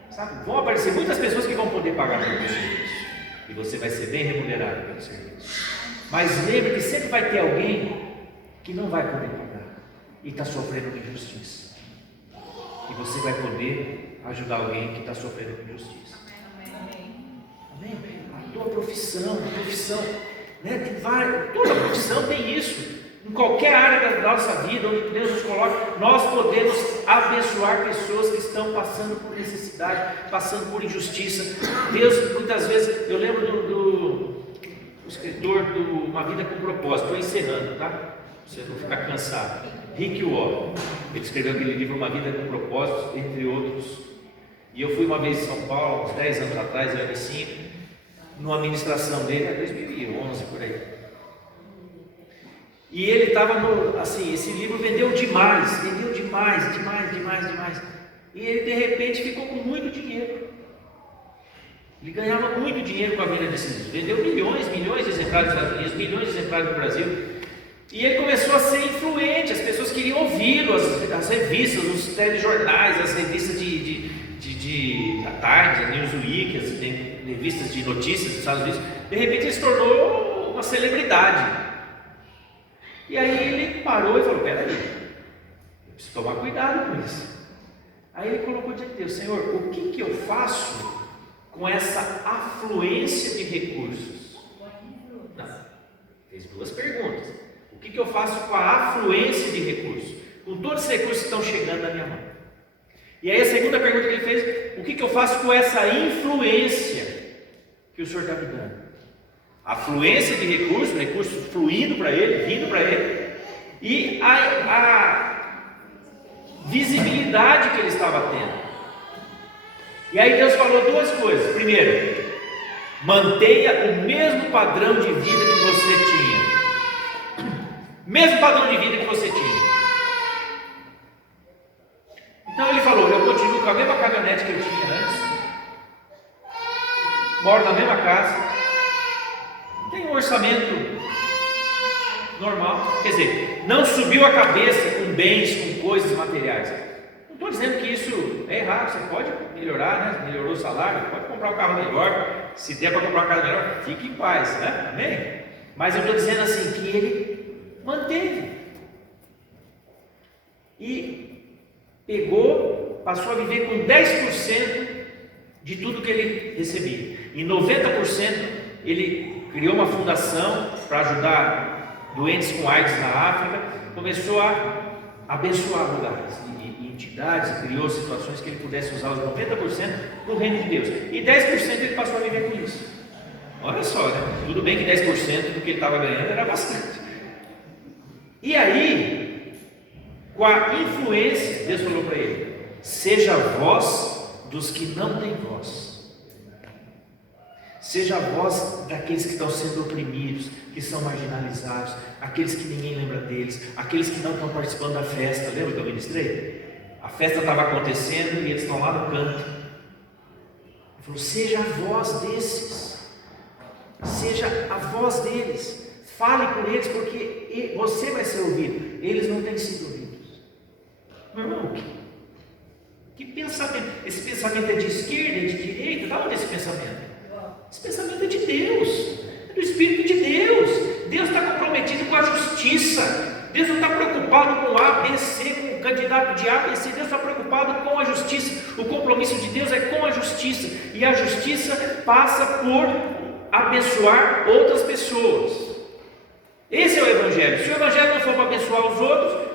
Sabe, vão aparecer muitas pessoas que vão poder pagar pelo teu serviço, e você vai ser bem remunerado pelo serviço. Mas lembre que sempre vai ter alguém que não vai poder pagar e está sofrendo de injustiça. E você vai poder ajudar alguém que está sofrendo de injustiça. Amém? A tua profissão, né? Tem várias, toda profissão tem isso. Em qualquer área da nossa vida, onde Deus nos coloca, nós podemos abençoar pessoas que estão passando por necessidade, passando por injustiça. Deus, muitas vezes, eu lembro do escritor do Uma Vida com Propósito, estou encerrando, tá? Pra você não ficar cansado. Rick Warren, ele escreveu aquele livro Uma Vida com Propósito, entre outros. E eu fui uma vez em São Paulo, uns 10 anos atrás, eu era numa ministração dele, 2011, por aí. E ele estava assim, esse livro vendeu demais. E ele de repente ficou com muito dinheiro. Ele ganhava muito dinheiro com a venda desse livro. Vendeu milhões de exemplares nos Estados Unidos, milhões de exemplares no Brasil. E ele começou a ser influente, as pessoas queriam ouvi-lo, as revistas, os telejornais, as revistas da tarde, a Newsweek, as revistas de notícias dos Estados Unidos. De repente ele se tornou uma celebridade. E aí ele parou e falou: peraí, eu preciso tomar cuidado com isso. Aí ele colocou diante de Deus: Senhor, o que eu faço com essa afluência de recursos? Não. Fez duas perguntas. O que eu faço com a afluência de recursos? Com todos os recursos que estão chegando na minha mão. E aí a segunda pergunta que ele fez: o que eu faço com essa influência que o Senhor está me dando? Afluência de recursos fluindo para ele, vindo para ele, e a visibilidade que ele estava tendo. E aí Deus falou duas coisas. Primeiro, mantenha o mesmo padrão de vida que você tinha. Mesmo padrão de vida que você tinha. Então ele falou: eu continuo com a mesma caminhonete que eu tinha antes, moro na mesma casa, tenho um orçamento normal, quer dizer, não subiu a cabeça com bens, com coisas materiais. Não estou dizendo que isso é errado, você pode melhorar, né? Melhorou o salário, pode comprar um carro melhor, se der para comprar um carro melhor, fique em paz, né? Amém? Mas eu estou dizendo assim, que ele manteve, e pegou, passou a viver com 10% de tudo que ele recebia, e 90% ele criou uma fundação para ajudar doentes com AIDS na África, começou a abençoar lugares e entidades, criou situações que ele pudesse usar os 90% para o reino de Deus, e 10% ele passou a viver com isso. Olha só, né? Tudo bem que 10% do que ele estava ganhando era bastante. E aí, com a influência, Deus falou para ele: seja a voz dos que não têm voz. Seja a voz daqueles que estão sendo oprimidos, que são marginalizados, aqueles que ninguém lembra deles, aqueles que não estão participando da festa. Lembra que eu ministrei? A festa estava acontecendo e eles estão lá no canto. Ele falou: seja a voz desses, seja a voz deles, fale por eles, porque você vai ser ouvido. Eles não têm sido ouvidos. Meu irmão, que pensamento? Esse pensamento é de esquerda, é de direita? Da onde é esse pensamento? Esse pensamento é de Deus, é do Espírito de Deus. Deus está comprometido com a justiça. Deus não está preocupado com A, B, C, com o candidato de A, B, C. Deus está preocupado com a justiça. O compromisso de Deus é com a justiça, e a justiça passa por abençoar outras pessoas. Esse é o Evangelho. Se o Evangelho não for para abençoar os outros,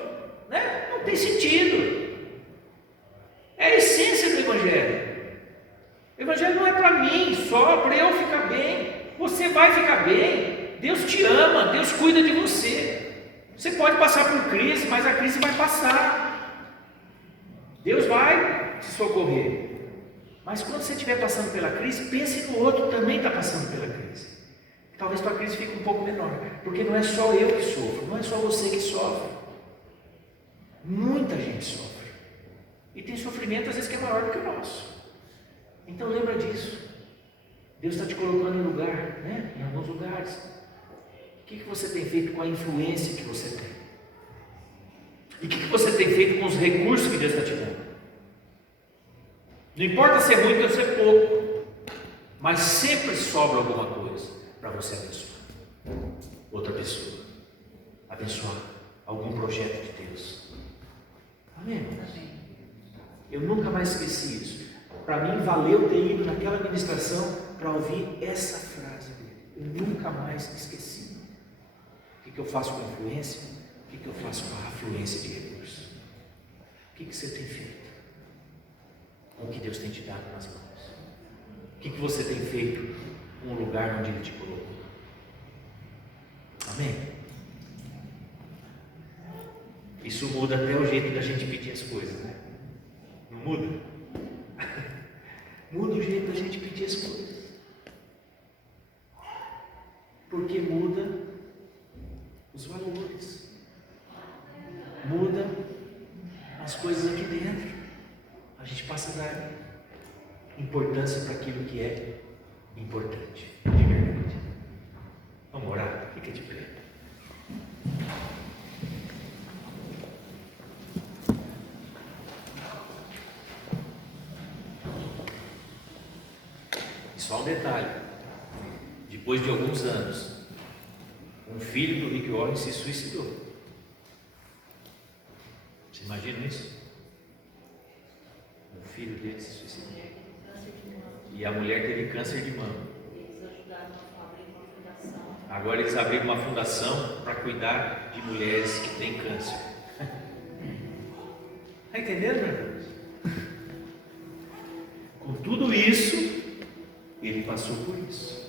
né, não tem sentido. É a essência do Evangelho. O Evangelho não é para mim, só para eu ficar bem. Você vai ficar bem. Deus te ama, Deus cuida de você. Você pode passar por crise, mas a crise vai passar. Deus vai te socorrer. Mas quando você estiver passando pela crise, pense no outro que também está passando pela crise. Talvez tua crise fique um pouco menor, porque não é só eu que sofro, não é só você que sofre. Muita gente sofre. E tem sofrimento às vezes que é maior do que o nosso. Então lembra disso. Deus está te colocando em lugar, né? Em alguns lugares. O que você tem feito com a influência que você tem? E o que você tem feito com os recursos que Deus está te dando? Não importa se é muito ou se é pouco, mas sempre sobra alguma coisa para você abençoar outra pessoa, abençoar algum projeto de Deus. Amém? Eu nunca mais esqueci isso. Para mim valeu ter ido naquela ministração para ouvir essa frase dele. Eu nunca mais esqueci. O que eu faço com a influência? O que eu faço com a afluência de recursos? O que você tem feito com o que Deus tem te dado nas mãos? O que você tem feito com o lugar onde Ele te colocou? Amém? Isso muda até o jeito da gente pedir as coisas, né? Não muda? Muda o jeito da gente pedir as coisas. Porque muda os valores. Muda as coisas aqui dentro. A gente passa a dar importância para aquilo que é importante, de verdade. Vamos orar? Fica de pé. Só um detalhe: depois de alguns anos, um filho do Rick Warren se suicidou. Você imagina isso? Um filho dele se suicidou. câncer de mama. E a mulher teve câncer de mama. Eles ajudaram a abrir uma fundação. Agora eles abriram uma fundação para cuidar de mulheres que têm câncer. Está entendendo, meu irmão? Com tudo isso, ele passou por isso.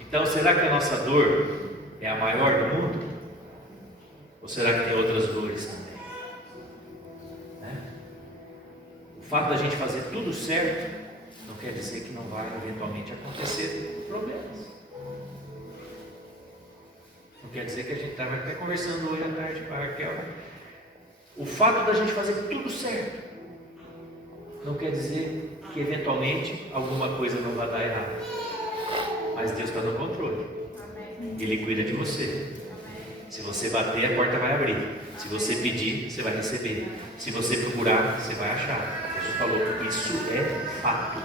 Então, será que a nossa dor é a maior do mundo? Ou será que tem outras dores também? Né? O fato da gente fazer tudo certo não quer dizer que não vai eventualmente acontecer problemas. Não quer dizer que a gente estava até conversando hoje à tarde com a Raquel. O fato da gente fazer tudo certo não quer dizer que eventualmente alguma coisa não vai dar errado. Mas Deus está no controle. Ele cuida de você. Se você bater, a porta vai abrir. Se você pedir, você vai receber. Se você procurar, você vai achar. Jesus falou, isso é fato.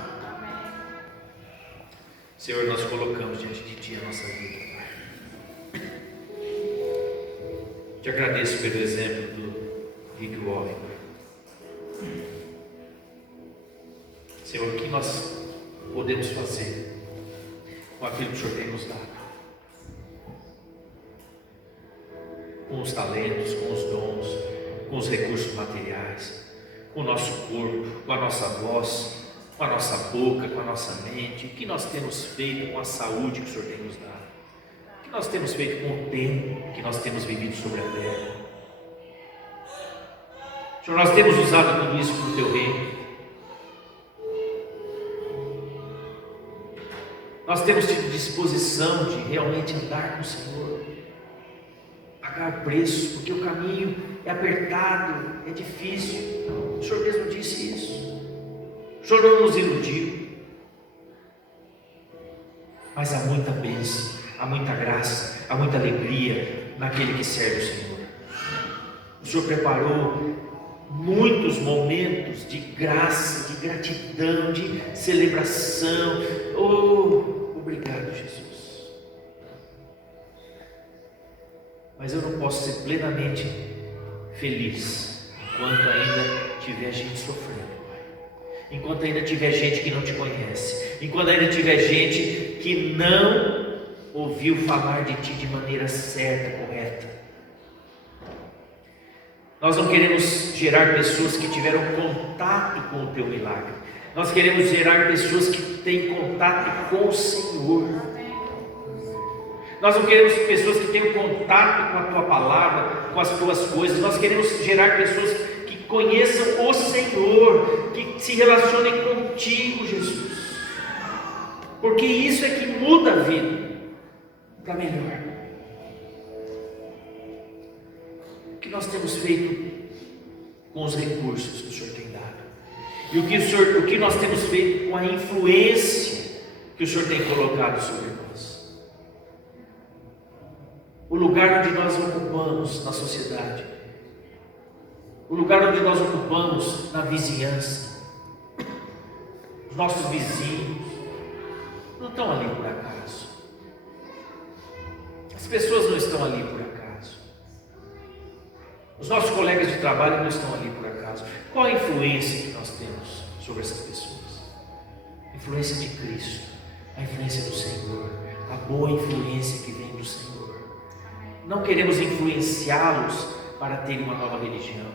Senhor, nós colocamos diante de Ti a nossa vida. Te agradeço pelo exemplo do Rick Warren. Senhor, o que nós podemos fazer com aquilo que o Senhor tem nos dado? Com os talentos, com os dons, com os recursos materiais, com o nosso corpo, com a nossa voz, com a nossa boca, com a nossa mente. O que nós temos feito com a saúde que o Senhor tem nos dado? O que nós temos feito com o tempo que nós temos vivido sobre a terra? Senhor, nós temos usado tudo isso para o Teu reino. Nós temos tido disposição de realmente andar com o Senhor, pagar o preço, porque o caminho é apertado, é difícil. O Senhor mesmo disse isso. O Senhor não nos iludiu, mas há muita bênção, há muita graça, há muita alegria naquele que serve o Senhor. O Senhor preparou muitos momentos de graça, de gratidão, de celebração. Oh, obrigado, Jesus. Mas eu não posso ser plenamente feliz enquanto ainda tiver gente sofrendo, Pai. Enquanto ainda tiver gente que não Te conhece, enquanto ainda tiver gente que não ouviu falar de Ti de maneira certa, correta. Nós não queremos gerar pessoas que tiveram contato com o Teu milagre. Nós queremos gerar pessoas que têm contato com o Senhor. Nós não queremos pessoas que tenham contato com a Tua palavra, com as Tuas coisas. Nós queremos gerar pessoas que conheçam o Senhor, que se relacionem contigo, Jesus. Porque isso é que muda a vida para melhor. O que nós temos feito com os recursos que o Senhor tem dado? E o que nós temos feito com a influência que o Senhor tem colocado sobre nós? O lugar onde nós ocupamos na sociedade, o lugar onde nós ocupamos na vizinhança, os nossos vizinhos não estão ali por acaso. As pessoas não estão ali por acaso. Os nossos colegas de trabalho não estão ali por acaso. Qual a influência que nós temos sobre essas pessoas? A influência de Cristo, a influência do Senhor, a boa influência que vem do Senhor. Não queremos influenciá-los para terem uma nova religião.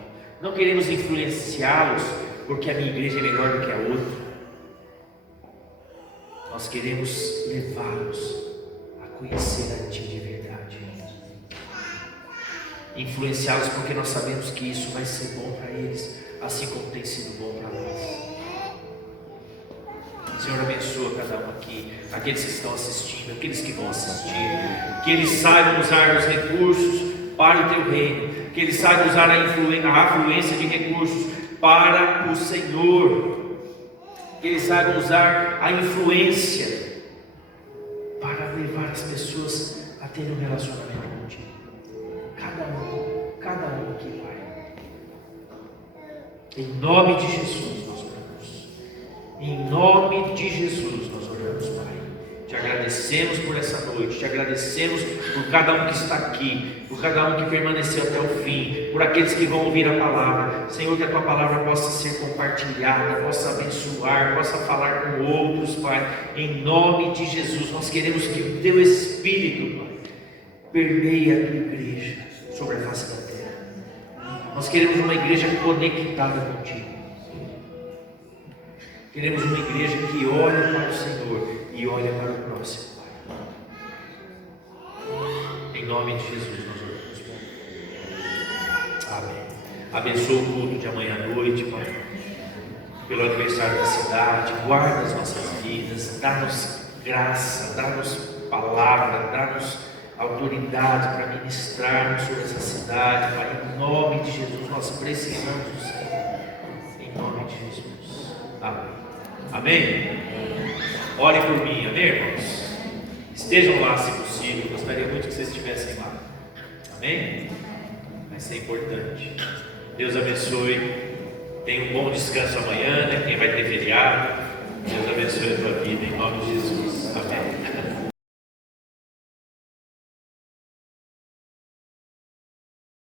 Não queremos influenciá-los porque a minha igreja é melhor do que a outra. Nós queremos levá-los a conhecer a Ti de verdade. Influenciá-los porque nós sabemos que isso vai ser bom para eles, assim como tem sido bom para nós. Senhor, abençoa cada um aqui, aqueles que estão assistindo, aqueles que vão assistir, que eles saibam usar os recursos para o Teu reino, que eles saibam usar a afluência de recursos para o Senhor, que eles saibam usar a influência para levar as pessoas a terem um relacionamento contigo. Cada um aqui, Pai. Em nome de Jesus nós oramos. Em nome de Jesus nós oramos, Pai. Te agradecemos por essa noite, te agradecemos por cada um que está aqui, por cada um que permaneceu até o fim, por aqueles que vão ouvir a palavra. Senhor, que a tua palavra possa ser compartilhada, possa abençoar, possa falar com outros, Pai, em nome de Jesus. Nós queremos que o teu Espírito, Pai, permeie a tua igreja sobre a face da terra. Nós queremos uma igreja conectada contigo. Queremos uma igreja que olha para o Senhor e olha para o próximo, Pai. Em nome de Jesus nós oramos. Amém. Abençoa o culto de amanhã à noite, Pai. Pelo aniversário da cidade, guarda as nossas vidas, dá-nos graça, dá-nos palavra, dá-nos autoridade para ministrarmos sobre essa cidade, Pai. Em nome de Jesus nós precisamos do Senhor. Em nome de Jesus. Amém. Amém? Ore por mim, amém, irmãos? Estejam lá se possível, gostaria muito que vocês estivessem lá. Amém? Vai ser importante. Deus abençoe. Tenha um bom descanso amanhã, né? Quem vai ter feriado. Deus abençoe a tua vida, em nome de Jesus. Amém.